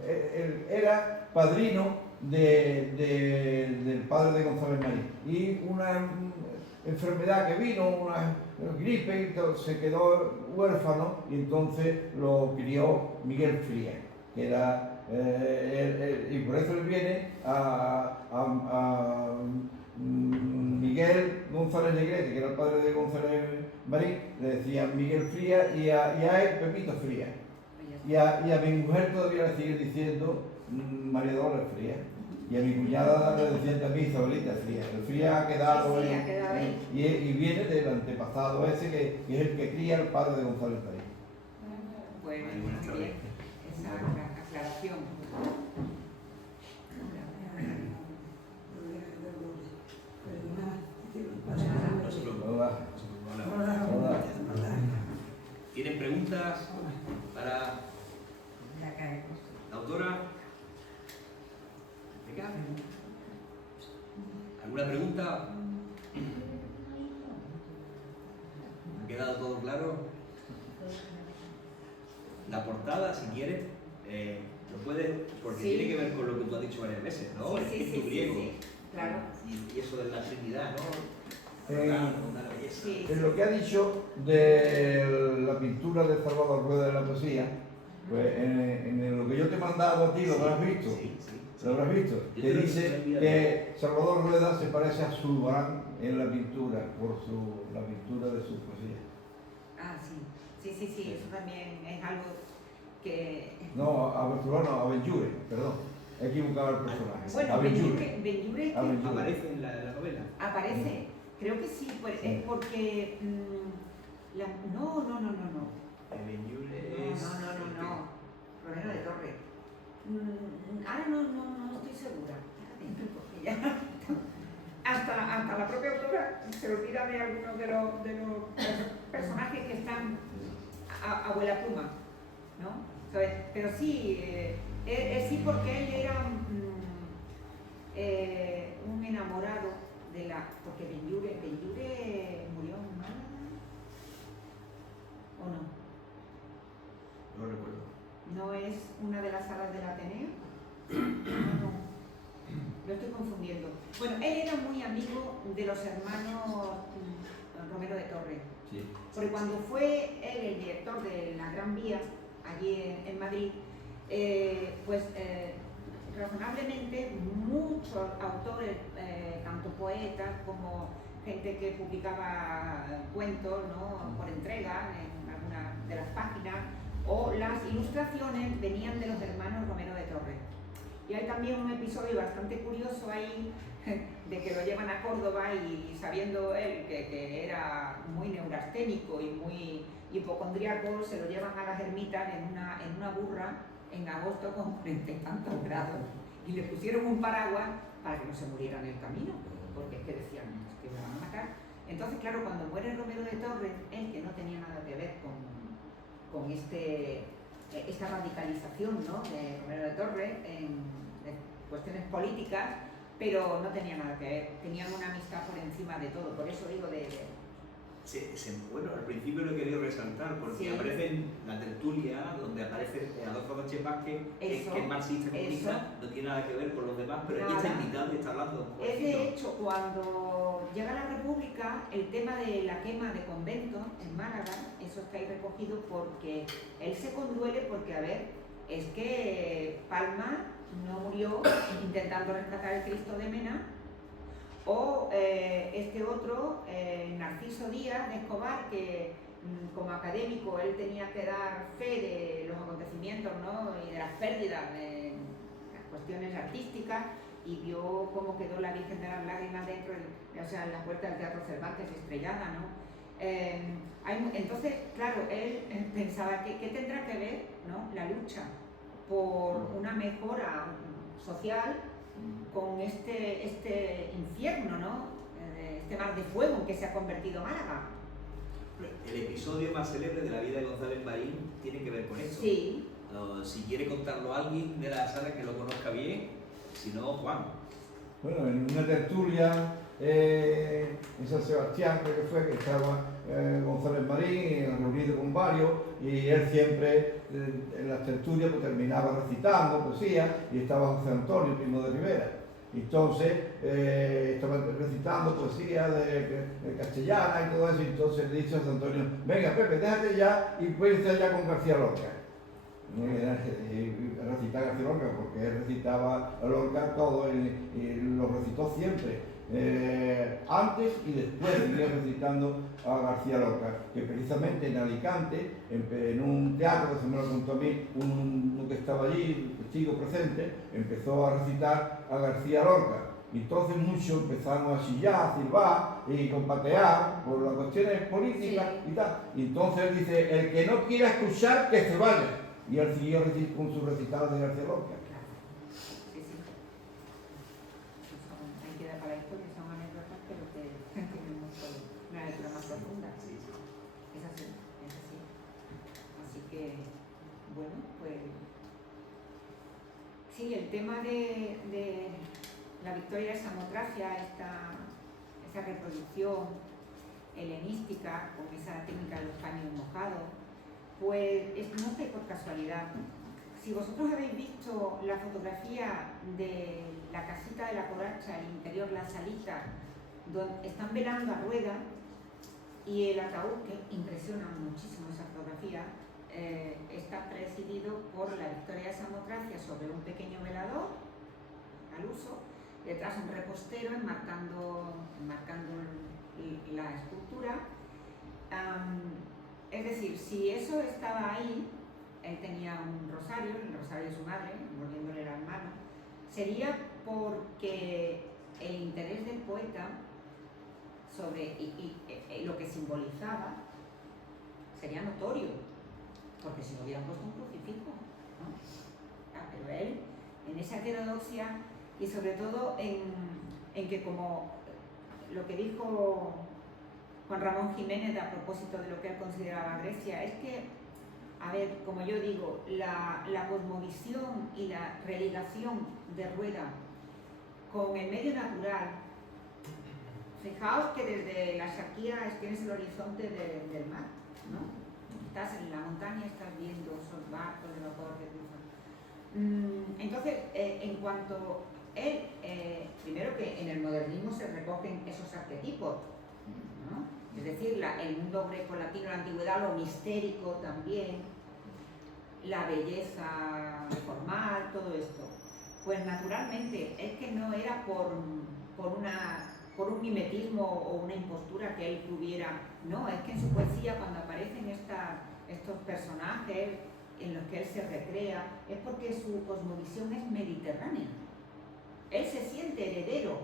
él era padrino del padre de González Marín, y una enfermedad que vino, una gripe, se quedó huérfano y entonces lo crió Miguel Frías, que era y por eso le viene a Miguel González Negrete, que era el padre de González Marín, le decían Miguel Frías, y a él Pepito Frías. Y a mi mujer todavía le sigue diciendo María Dolores Frías. Y a mi cuñada le decían también Isabelita Frías. El Frías ha quedado, sí, ha quedado ahí. y viene del antepasado ese que es el que cría el padre de González Marín. pues Muy buenas muy tardes. bien. Esa aclaración. No se preocupe. Hola. Hola. Hola. ¿Tienen preguntas para la autora? Venga. ¿Alguna pregunta? ¿Ha quedado todo claro? La portada, si quieres, lo puedes, porque Sí. tiene que ver con lo que tú has dicho varias veces, ¿no? Sí, El sí, espíritu sí, griego. sí, claro. Y eso de la Trinidad, ¿no? Eh, Una belleza. Sí. En lo que ha dicho de la pintura de Salvador Rueda de la poesía, pues en lo que yo te he mandado a ti, lo habrás visto. Sí, sí. Lo habrás visto. Yo Que te lo dice enviado. que Salvador Rueda se parece a Zurbarán en la pintura, por la pintura de su poesía. Ah, sí. Sí, eso también es algo que... No, a Benjure, perdón. He equivocado el personaje. Bueno, a Benjure A Benjure. Aparece en la novela. aparece, creo que sí, pues, Sí. es porque... no. Benjure es. No. Romero de Torres. Ahora no estoy segura. Porque ya hasta la propia autora se olvida de algunos de los personajes que están abuela Pluma, ¿no? ¿Sabes? Pero sí, sí, porque él era un enamorado de la... Porque Benlliure murió en Málaga, ¿o no? No recuerdo. ¿No es una de las salas del Ateneo? No, lo estoy confundiendo. Bueno, él era muy amigo de los hermanos Romero de Torres. Sí. Porque cuando fue él el director de la Gran Vía, allí en Madrid, razonablemente muchos autores, tanto poetas como gente que publicaba cuentos, ¿no?, por entrega en alguna de las páginas, o las ilustraciones venían de los hermanos Romero de Torres. Y hay también un episodio bastante curioso ahí, de que lo llevan a Córdoba y sabiendo él que era muy neurasténico y muy hipocondríaco, se lo llevan a las ermitas en una burra en agosto con 40 y tantos grados y le pusieron un paraguas para que no se muriera en el camino, porque es que decían que me van a matar. Entonces, claro, cuando muere Romero de Torres, él, que no tenía nada que ver con esta radicalización, ¿no?, de Romero de Torres en cuestiones políticas, pero no tenía nada que ver, tenían una amistad por encima de todo, por eso digo Bueno, al principio lo he querido resaltar porque Sí. aparece en la tertulia donde aparece Adolfo Sánchez Vázquez, que es marxista comunista, no tiene nada que ver con los demás, pero aquí está invitado y está hablando. Es de hecho, cuando llega la República, el tema de la quema de conventos en Málaga, eso está ahí recogido porque él se conduele porque, a ver, es que Palma no murió intentando rescatar el Cristo de Mena, o este otro, Narciso Díaz de Escobar, que como académico él tenía que dar fe de los acontecimientos, ¿no?, y de las pérdidas de las cuestiones artísticas, y vio cómo quedó la Virgen de las Lágrimas dentro, en la puerta del Teatro Cervantes estrellada, ¿no? Entonces, claro, él pensaba que ¿qué tendrá que ver, ¿no?, la lucha por una mejora social con este infierno, ¿no?, este mar de fuego en que se ha convertido Málaga. El episodio más célebre de la vida de González Marín tiene que ver con esto. Sí. Si quiere contarlo alguien de la sala que lo conozca bien, si no, Juan. Bueno, en una tertulia en San Sebastián, creo que fue, que estaba González Marín reunido con varios, y él siempre en las tertulias pues, terminaba recitando poesía, y estaba José Antonio Primo de Rivera. Entonces estaba recitando poesía de castellana y todo eso, y entonces le dice a José Antonio: venga Pepe, déjate ya y puedes ya con García Lorca. Recitar García Lorca, porque él recitaba a Lorca todo y lo recitó siempre, antes y después seguía recitando a García Lorca, que precisamente en Alicante, en un teatro, que se me lo contó a mí, uno que estaba allí, testigo presente, empezó a recitar a García Lorca. Y entonces muchos empezaron a chillar, a silbar y compatear por las cuestiones políticas y tal. Y entonces él dice: el que no quiera escuchar, que se vaya. Y él siguió con su recital de García Lorca. Sí, sí. Hay que dar para esto, que son anécdotas, pero que tienen una lectura más profunda. Sí, sí. Es así, es así. Así que, bueno, pues... Sí, el tema de la victoria de Samotracia, esa reproducción helenística con esa técnica de los paños mojados, pues no fue por casualidad. Si vosotros habéis visto la fotografía de la casita de la Coracha, el interior, la salita, donde están velando a Rueda, y el ataúd, que impresiona muchísimo esa fotografía, está presidido por la victoria de Samotracia sobre un pequeño velador al uso, detrás un repostero enmarcando la escultura. Es decir, si eso estaba ahí, él tenía un rosario, el rosario de su madre, envolviéndole las manos, sería porque el interés del poeta sobre lo que simbolizaba sería notorio, porque si no hubieran puesto un crucifijo, ¿no? Pero él, en esa heterodoxia y sobre todo en que, como lo que dijo Juan Ramón Jiménez a propósito de lo que él consideraba Grecia, es que A ver, como yo digo, la cosmovisión y la religación de Rueda con el medio natural, fijaos que desde la Shakia tienes el horizonte del mar, ¿no? Estás en la montaña, estás viendo esos barcos de vapor que cruzan. Entonces, en cuanto él, primero que en el modernismo se recogen esos arquetipos, ¿no? Es decir, el mundo greco-latino de la antigüedad, lo mistérico también, la belleza formal, todo esto. Pues naturalmente, es que no era por un mimetismo o una impostura que él tuviera, no, es que en su poesía cuando aparecen estos personajes en los que él se recrea, es porque su cosmovisión es mediterránea. Él se siente heredero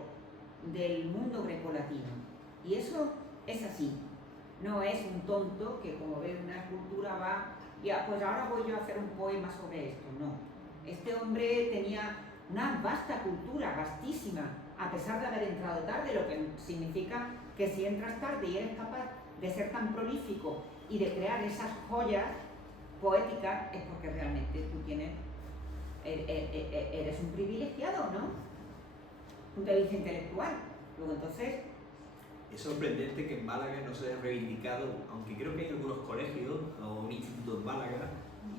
del mundo grecolatino y eso es así. No es un tonto que como ve una escultura va, ya, pues ahora voy yo a hacer un poema sobre esto. No. Este hombre tenía una vasta cultura, vastísima, a pesar de haber entrado tarde, lo que significa que si entras tarde y eres capaz de ser tan prolífico y de crear esas joyas poéticas, es porque realmente tú eres un privilegiado, ¿no? Un punto intelectual. Luego entonces... Es sorprendente que en Málaga no se haya reivindicado, aunque creo que hay algunos colegios o un instituto en Málaga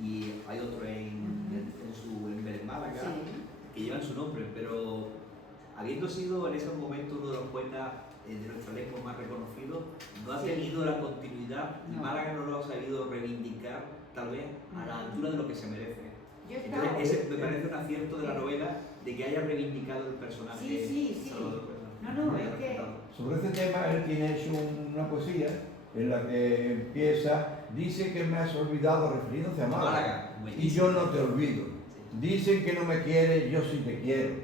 y hay otro en Málaga, sí, que llevan su nombre, pero habiendo sido en esos momentos uno de los poetas de nuestra lengua más reconocidos, no ha tenido la continuidad y Málaga no lo ha sabido reivindicar tal vez a la altura de lo que se merece. Entonces ese me parece un acierto de la novela de que haya reivindicado el personaje de Salvador Rueda. No, es que... Sobre este tema él tiene hecho una poesía en la que empieza, dice que me has olvidado refiriéndose a Málaga y yo no te olvido. Dicen que no me quieres, yo sí te quiero.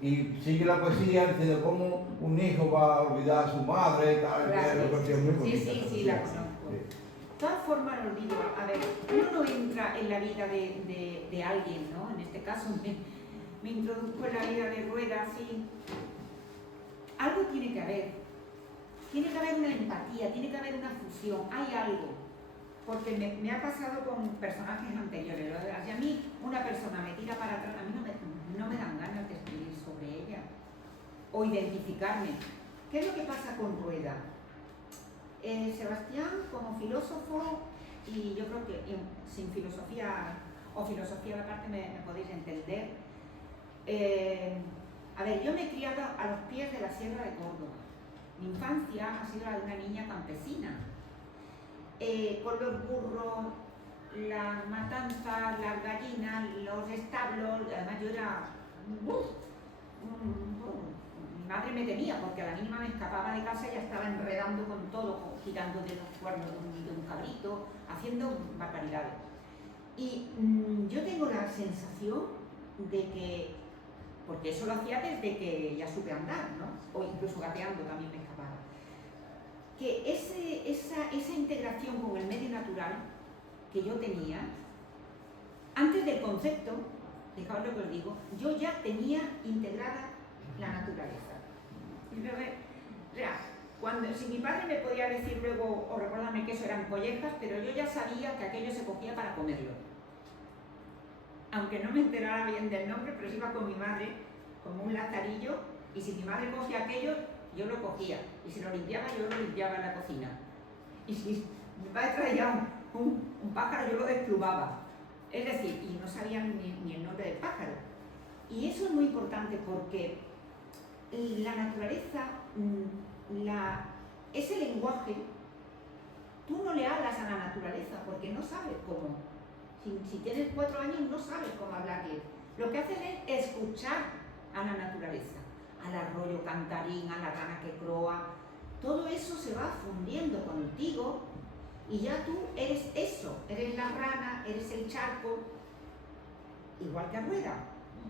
Y sigue la poesía diciendo cómo un hijo va a olvidar a su madre y tal, que es una cuestión muy bonita. Sí, la conozco. De todas formas, lo digo, a ver, uno no entra en la vida de alguien, ¿no? En este caso me introduzco en la vida de Rueda, sí. Algo tiene que haber una empatía, tiene que haber una fusión, hay algo, porque me ha pasado con personajes anteriores, si a mí una persona me tira para atrás, a mí no me dan ganas de escribir sobre ella, o identificarme. ¿Qué es lo que pasa con Rueda? Sebastián como filósofo, y yo creo que sin filosofía, o filosofía aparte me podéis entender, a ver, yo me he criado a los pies de la Sierra de Córdoba. Mi infancia ha sido la de una niña campesina. Con los burros, las matanzas, las gallinas, los establos, además yo era... mi madre me temía porque a la mínima me escapaba de casa y ya estaba enredando con todo, quitando de los cuernos de un cabrito, haciendo barbaridades. Y yo tengo la sensación de que, porque eso lo hacía desde que ya supe andar, ¿no? O incluso gateando también me escapaba. Que esa integración con el medio natural que yo tenía, antes del concepto, fijaos lo que os digo, yo ya tenía integrada la naturaleza. Y luego, si mi padre me podía decir luego, o recordarme que eso eran collejas, pero yo ya sabía que aquello se cogía para comerlo. Aunque no me enterara bien del nombre, pero iba con mi madre como un lazarillo, y si mi madre cogía aquello, yo lo cogía, y si lo limpiaba, yo lo limpiaba en la cocina. Y si mi padre traía un pájaro, yo lo desplumaba. Es decir, y no sabía ni el nombre del pájaro. Y eso es muy importante porque la naturaleza, ese lenguaje, tú no le hablas a la naturaleza porque no sabes cómo. Si tienes 4 años no sabes cómo hablarle. Lo que haces es escuchar a la naturaleza, al arroyo cantarín, a la rana que croa. Todo eso se va fundiendo contigo y ya tú eres eso, eres la rana, eres el charco, igual que Rueda.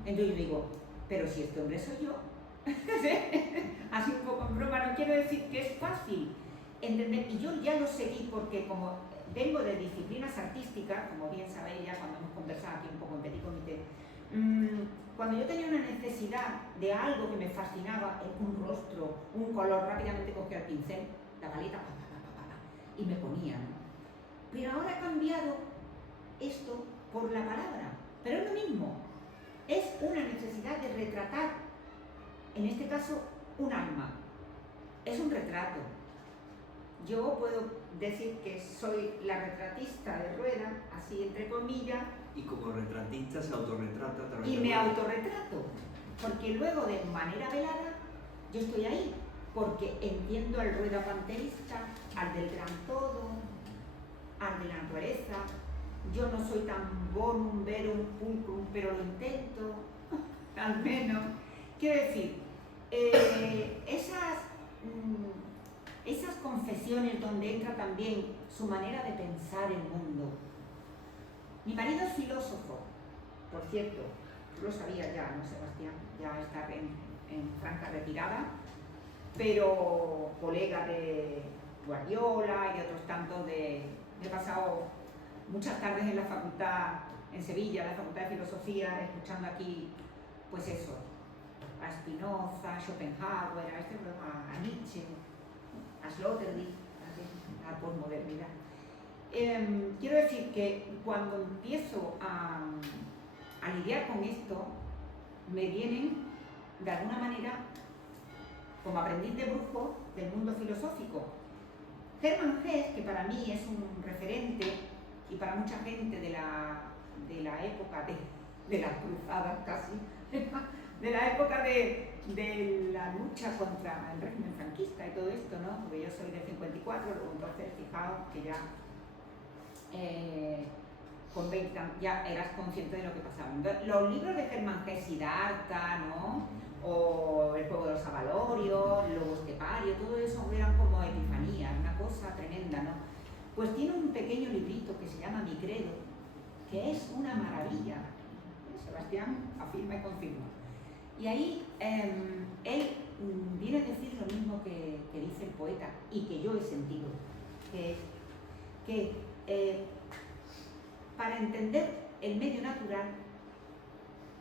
Entonces yo digo, pero si este hombre soy yo, así un poco en broma, no quiero decir que es fácil entender, y yo ya lo seguí porque como vengo de disciplinas artísticas, como bien sabéis ya cuando hemos conversado aquí un poco en Petit Comité, cuando yo tenía una necesidad de algo que me fascinaba, un rostro, un color, rápidamente cogía el pincel, la paleta, y me ponía, ¿no? Pero ahora he cambiado esto por la palabra, pero es lo mismo. Es una necesidad de retratar, en este caso, un alma. Es un retrato. Yo puedo decir que soy la retratista de Rueda, así entre comillas. Y como retratista se autorretrata a través Y de me Rueda. autorretrato, porque luego de manera velada yo estoy ahí, porque entiendo al Rueda panteísta, al del gran todo, al de la naturaleza. Yo no soy tan bonum, verum, pulcrum, pero lo intento, al menos. Quiero decir, esas confesiones donde entra también su manera de pensar el mundo. Mi marido es filósofo, por cierto, tú lo sabías ya, ¿no, Sebastián? Ya está en franca retirada, pero colega de Guardiola y de otros tantos he pasado muchas tardes en la facultad, en Sevilla, en la facultad de filosofía, escuchando aquí, pues eso, a Spinoza, a Schopenhauer, a Nietzsche, a Sloterdijk, a la posmodernidad. Quiero decir que cuando empiezo a lidiar con esto, me vienen de alguna manera como aprendiz de brujo del mundo filosófico. Hermann Hesse, que para mí es un referente y para mucha gente de la época de las cruzadas casi, de la época de la lucha contra el régimen franquista y todo esto, ¿no? Porque yo soy del 54, luego entonces fijaos que ya con 20 ya eras consciente de lo que pasaba. Entonces, los libros de Hermann Hesse, Siddhartha, ¿no? O El juego de los avalorios, Lobo estepario, todo eso eran como epifanía, una cosa tremenda, ¿no? Pues tiene un pequeño librito que se llama Mi Credo, que es una maravilla. Sebastián afirma y confirma. Y ahí él viene a decir lo mismo que dice el poeta y que yo he sentido, que es que para entender el medio natural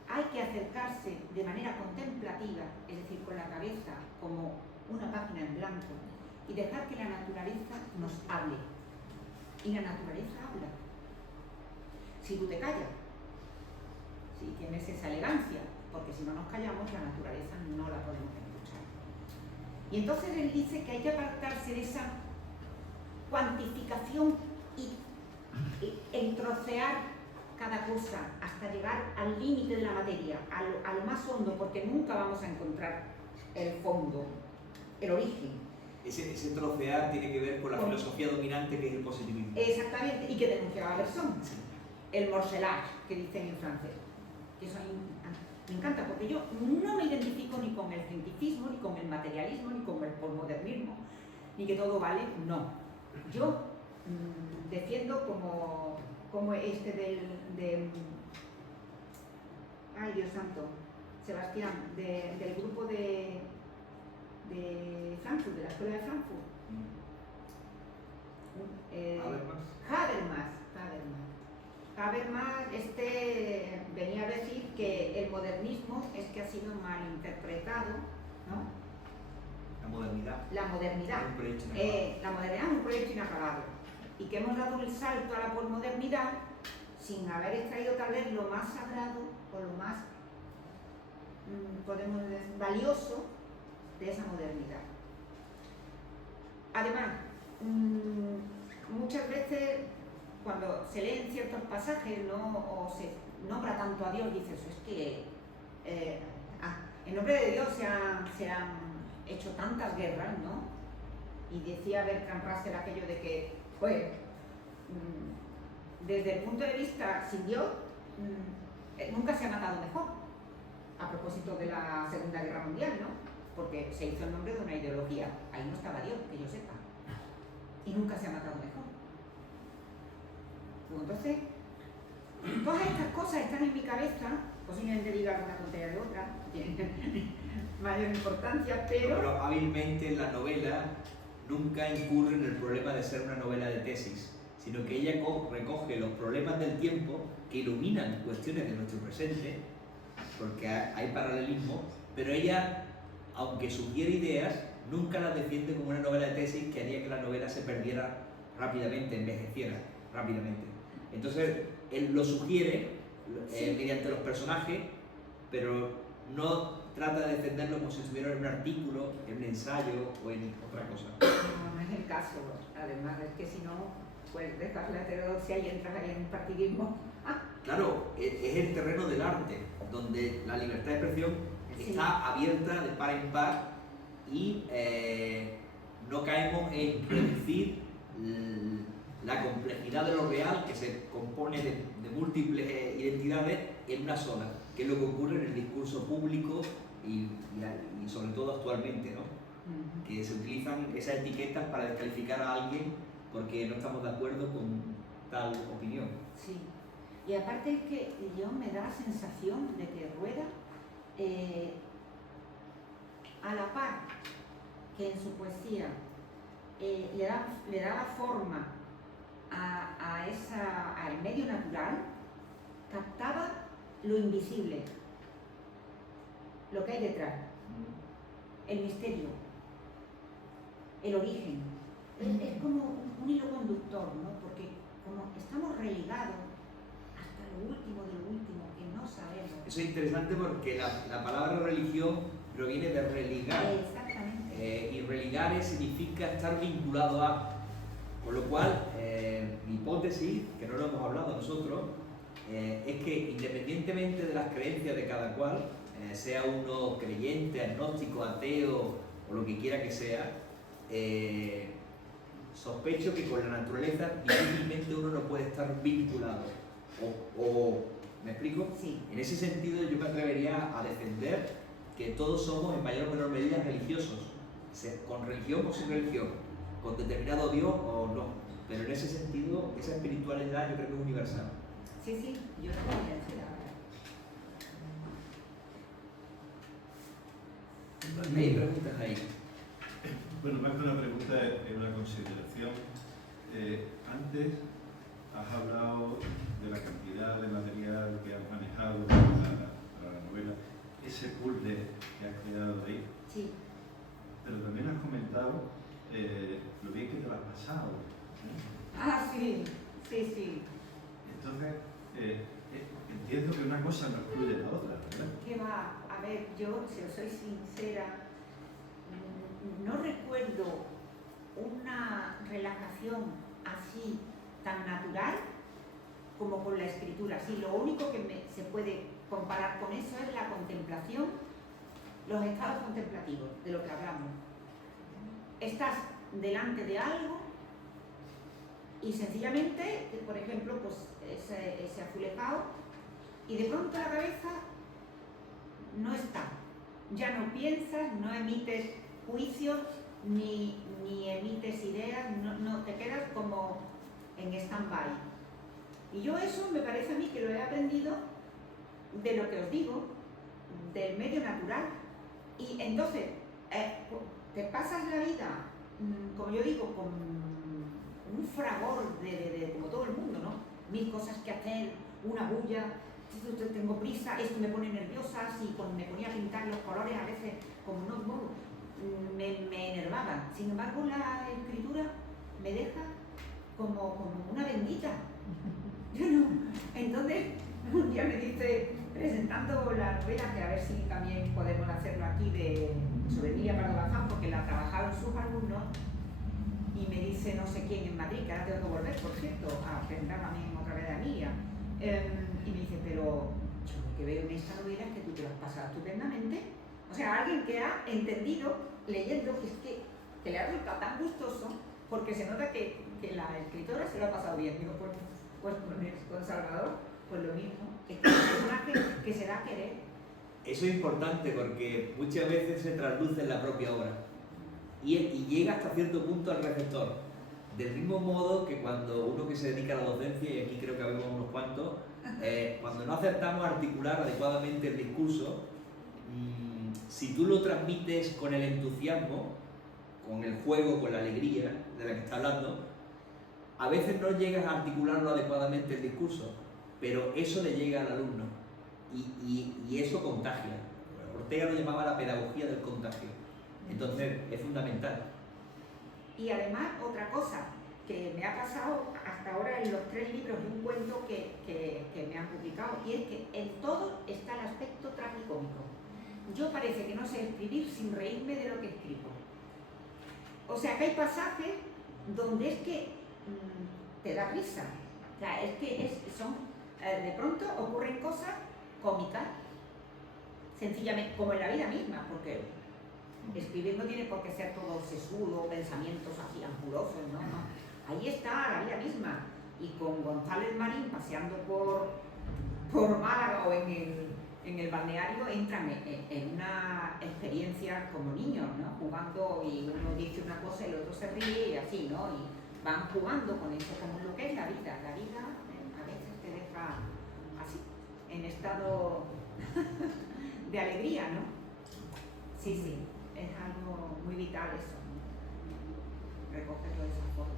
hay que acercarse de manera contemplativa, es decir, con la cabeza como una página en blanco, y dejar que la naturaleza nos hable. Y la naturaleza habla. Si tú te callas, si tienes esa elegancia, porque si no nos callamos, la naturaleza no la podemos escuchar. Y entonces él dice que hay que apartarse de esa cuantificación y entrocear cada cosa hasta llegar al límite de la materia, a lo más hondo, porque nunca vamos a encontrar el fondo, el origen. Ese trocear tiene que ver con la filosofía dominante que es el positivismo. Exactamente, y que denunciaba Bergson. Sí. El morcelage, que dicen en francés. Que eso me encanta, porque yo no me identifico ni con el cientifismo, ni con el materialismo, ni con el posmodernismo, ni que todo vale, no. Yo defiendo como este ay Dios santo, Sebastián, del grupo de Frankfurt, de la escuela de Frankfurt. Habermas venía a decir que el modernismo es que ha sido mal interpretado, ¿no? La modernidad. La modernidad es un proyecto inacabado. Y que hemos dado el salto a la posmodernidad sin haber extraído tal vez lo más sagrado o lo más, podemos decir, valioso de esa modernidad. Además, muchas veces cuando se leen ciertos pasajes, ¿no? O se nombra tanto a Dios, dices, es que en nombre de Dios se han hecho tantas guerras, ¿no? Y decía Bertrand Russell aquello de que, pues, desde el punto de vista sin Dios, nunca se ha matado mejor, a propósito de la Segunda Guerra Mundial, ¿no? Porque se hizo en nombre de una ideología, ahí no estaba Dios, que yo sepa, y nunca se ha matado mejor. Pues entonces, todas estas cosas están en mi cabeza, posiblemente diga una tontería de otra, tienen mayor importancia, Pero hábilmente en la novela nunca incurre en el problema de ser una novela de tesis, sino que ella recoge los problemas del tiempo que iluminan cuestiones de nuestro presente, porque hay paralelismo, pero ella, aunque sugiere ideas, nunca las defiende como una novela de tesis que haría que la novela se perdiera rápidamente, envejeciera rápidamente. Entonces, él lo sugiere Sí. mediante los personajes, pero no trata de defenderlo como si estuviera en un artículo, en un ensayo o en otra cosa. No, no es el caso. Además, es que si no, pues dejas la heterodoxia y entras ahí en un partidismo. Claro, es el terreno del arte, donde la libertad de expresión Sí. está abierta de par en par y no caemos en reducir la complejidad de lo real, que se compone de múltiples identidades, en una sola, que es lo que ocurre en el discurso público y sobre todo actualmente, ¿no? Que se utilizan esas etiquetas para descalificar a alguien porque no estamos de acuerdo con tal opinión. Sí. Y aparte es que yo me da la sensación de que Rueda, a la par que en su poesía le daba forma al medio natural, captaba lo invisible, lo que hay detrás, el misterio, el origen. Es como un hilo conductor, ¿no? Porque como estamos relegados hasta lo último de lo último, que no sabemos. Eso es interesante porque la palabra religión proviene de religar. Exactamente. Y religar significa estar vinculado a. Con lo cual, mi hipótesis, que no lo hemos hablado nosotros, es que independientemente de las creencias de cada cual, sea uno creyente, agnóstico, ateo o lo que quiera que sea, sospecho que con la naturaleza difícilmente uno no puede estar vinculado. ¿Me explico? Sí. En ese sentido yo me atrevería a defender que todos somos en mayor o menor medida religiosos, con religión o sin religión, con determinado Dios o no, pero en ese sentido esa espiritualidad yo creo que es universal. Sí, yo también estoy de acuerdo. ¿Hay preguntas ahí? Bueno, más que una pregunta es una consideración. Antes has hablado de la cantidad de material que has manejado para la novela, ese puzzle que has creado ahí. Sí. Pero también has comentado lo bien que te lo has pasado. Ah, sí. Entonces, entiendo que una cosa no excluye la otra, ¿verdad? ¿Qué va? A ver, yo, si os soy sincera, no recuerdo una relajación así tan natural como con la escritura. Sí, lo único que se puede comparar con eso es la contemplación, los estados contemplativos, de lo que hablamos. Estás delante de algo y sencillamente, por ejemplo, pues ese azulejado, y de pronto la cabeza no está. Ya no piensas, no emites juicios, ni emites ideas, no te quedas como en stand-by. Y yo eso me parece a mí que lo he aprendido de lo que os digo, del medio natural. Y entonces, te pasas la vida, como yo digo, con un fragor de como todo el mundo, ¿no? Mil cosas que hacer, una bulla, tengo prisa, esto me pone nerviosa, si me ponía a pintar los colores a veces, como me enervaba. Sin embargo, la escritura me deja como una bendita. Yo no. Entonces, un día me dice, presentando la novela, que a ver si también podemos hacerlo aquí, sobre Emilia Pardo Bazán, porque la trabajaron sus alumnos, y me dice no sé quién en Madrid, que ahora tengo que volver, por cierto, a presentar también otra vez a Emilia. Y me dice, pero yo lo que veo en esta novela es que tú te lo has pasado estupendamente. O sea, alguien que ha entendido, leyendo, que le ha resultado tan gustoso, porque se nota que la escritora se lo ha pasado bien. Digo, pues con Salvador, pues lo mismo. Es que es un personaje que se da a querer. Eso es importante porque muchas veces se trasluce en la propia obra y llega hasta cierto punto al receptor. Del mismo modo que cuando uno que se dedica a la docencia, y aquí creo que habemos unos cuantos, cuando no acertamos a articular adecuadamente el discurso, si tú lo transmites con el entusiasmo, con el juego, con la alegría de la que está hablando, a veces no llegas a articularlo adecuadamente el discurso, pero eso le llega al alumno y eso contagia. Ortega lo llamaba la pedagogía del contagio. Entonces es fundamental. Y además, otra cosa, que me ha pasado hasta ahora en los 3 libros de un cuento que me han publicado, y es que en todo está el aspecto tragicómico. Yo parece que no sé escribir sin reírme de lo que escribo. O sea, que hay pasajes donde es que te da risa. O sea, es que de pronto ocurren cosas cómicas, sencillamente, como en la vida misma, porque escribir no tiene por qué ser todo sesudo, pensamientos así ampulosos, ¿no? Ahí está la vida misma. Y con González Marín paseando por Málaga o en el balneario entran en una experiencia como niños, ¿no? Jugando, y uno dice una cosa y el otro se ríe y así, ¿no? Y van jugando con eso, como lo que es la vida. La vida a veces te deja así, en estado de alegría, ¿no? Sí, sí, es algo muy vital eso, ¿no? Recogerlo de esa forma.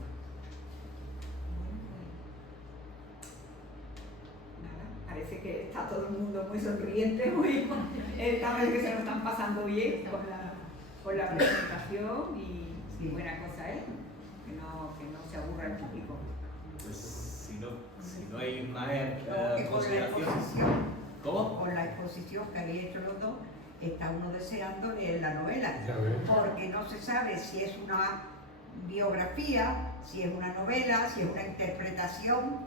Parece que está todo el mundo muy sonriente, parece que se lo están pasando bien con la presentación y buena cosa es que no se aburra el público. Pues si no hay más Con consideración. la exposición, ¿Cómo? con la exposición que habéis hecho los dos, está uno deseando leer la novela, porque no se sabe si es una biografía, si es una novela, si es una interpretación.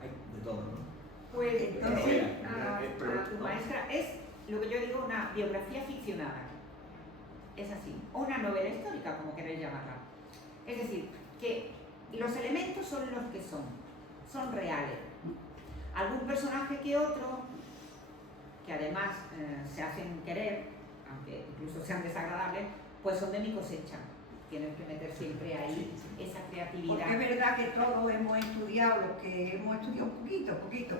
Hay de todo, ¿no? Pues Entonces, a tu maestra es lo que yo digo una biografía ficcionada. Es así. O una novela histórica, como queréis llamarla. Es decir, que los elementos son los que son reales. Algún personaje que otro, que además se hacen querer, aunque incluso sean desagradables, pues son de mi cosecha. Tienen que meter siempre ahí esa creatividad. Porque es verdad que todos hemos estudiado, los que hemos estudiado un poquito,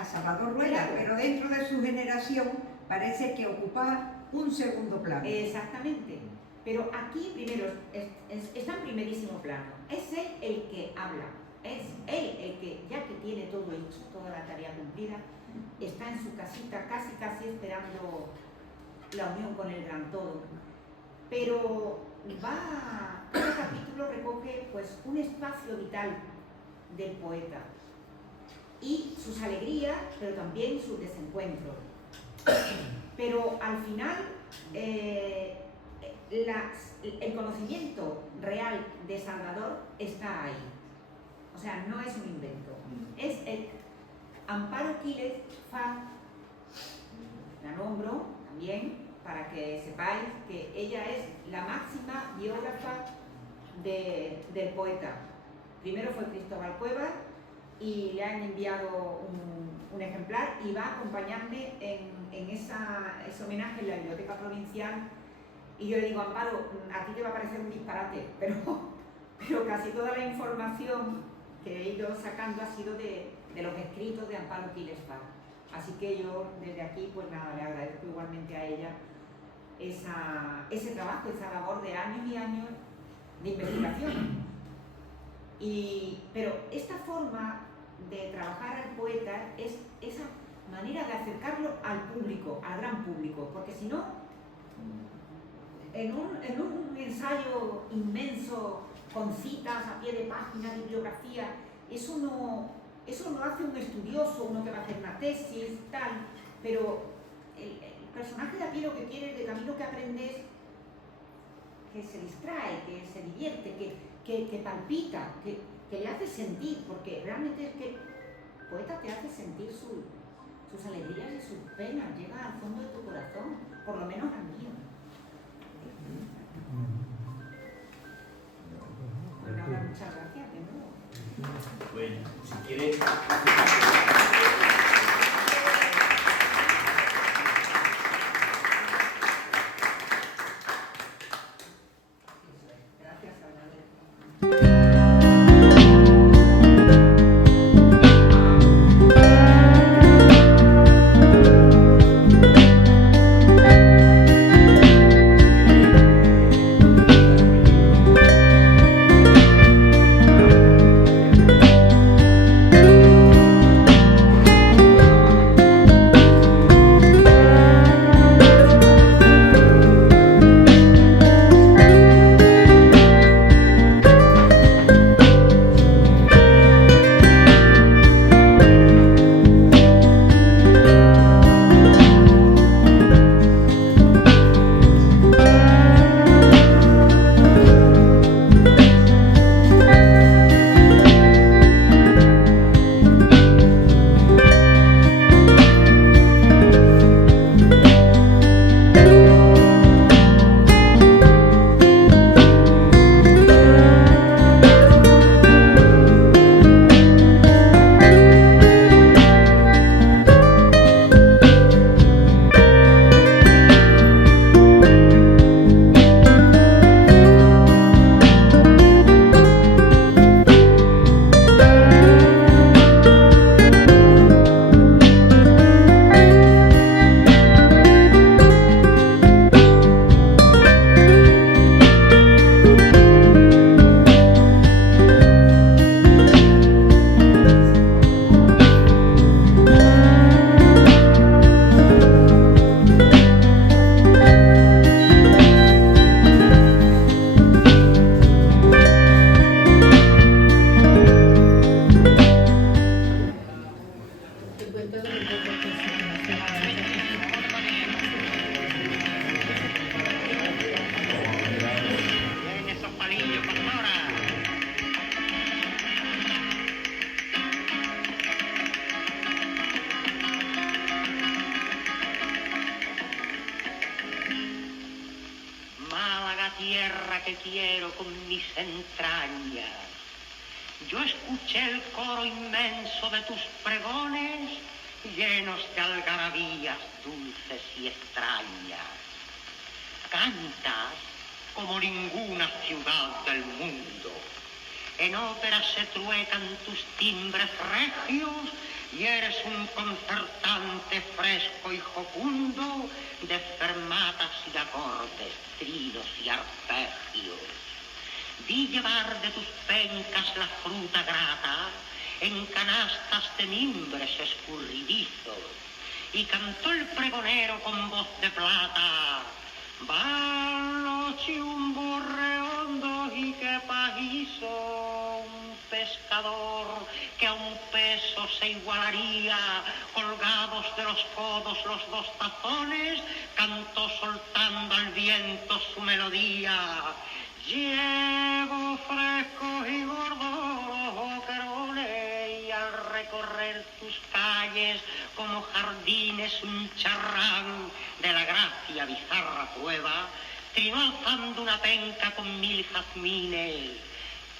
a Salvador Rueda, Claro. pero dentro de su generación parece que ocupa un segundo plano. Exactamente. Pero aquí primero está en primerísimo plano. Es él el que habla. Es él el que, ya que tiene todo hecho, toda la tarea cumplida, está en su casita casi esperando la unión con el gran todo. Pero cada capítulo recoge pues un espacio vital del poeta y sus alegrías, pero también sus desencuentros. Pero al final el conocimiento real de Salvador está ahí. O sea, no es un invento. Es el Amparo Quiles Far, la nombro también para que sepáis que ella es la máxima biógrafa del poeta. Primero fue Cristóbal Cuevas y le han enviado un ejemplar y va a acompañarme en ese homenaje en la Biblioteca Provincial. Y yo le digo, Amparo, a ti te va a parecer un disparate, pero casi toda la información que he ido sacando ha sido de los escritos de Amparo Quiles Far. Así que yo desde aquí, pues nada, le agradezco igualmente a ella ese trabajo, esa labor de años y años de investigación. Pero esta forma de trabajar al poeta es esa manera de acercarlo al público, al gran público, porque si no, en un ensayo inmenso con citas a pie de página, bibliografía, eso no hace un estudioso, uno que va a hacer una tesis, tal, pero el personaje de a pie lo que quiere, de camino que aprende es que se distrae, que se divierte, que palpita, que le hace sentir, porque realmente es que el poeta te hace sentir sus alegrías y sus penas, llega al fondo de tu corazón, por lo menos al mío. Pues nada, muchas gracias de nuevo. Bueno, si quieres... Bien, esos palillos, pastora. Málaga, tierra que quiero con mis entrañas. Yo escuché el coro inmenso de tus pregones, llenos de algarabías dulces y extrañas. Cantas como ninguna ciudad del mundo. En óperas se truecan tus timbres regios y eres un concertante fresco y jocundo de fermatas y acordes, trinos y arpegios. Vi llevar de tus pencas la fruta grata en canastas de mimbres escurridizos y cantó el pregonero con voz de plata: van los chumbos redondos y qué pajizo, un pescador que a un peso se igualaría, colgados de los codos los dos tazones, cantó soltando al viento su melodía. Llevo frescos y gordos los boquerones y al recorrer tus calles como jardines un charrán de la gracia bizarra prueba, trinó alzando una penca con 1000 jazmines.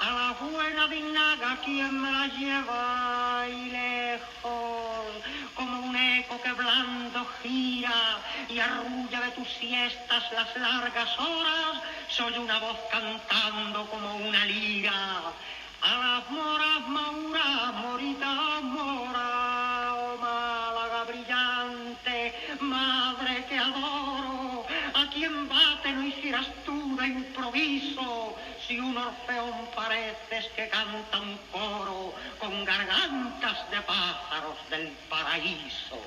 A la buena vinaga quien me la lleva y lejos, como un eco que blando gira y arrulla de tus siestas las largas horas, soy una voz cantando como una lira. A las moras mauras, moritas moras, oh Málaga brillante, madre que adoro, a quien bate no hicieras tú de improviso, si un orfeón pareces que canta un coro con gargantas de pájaros del paraíso.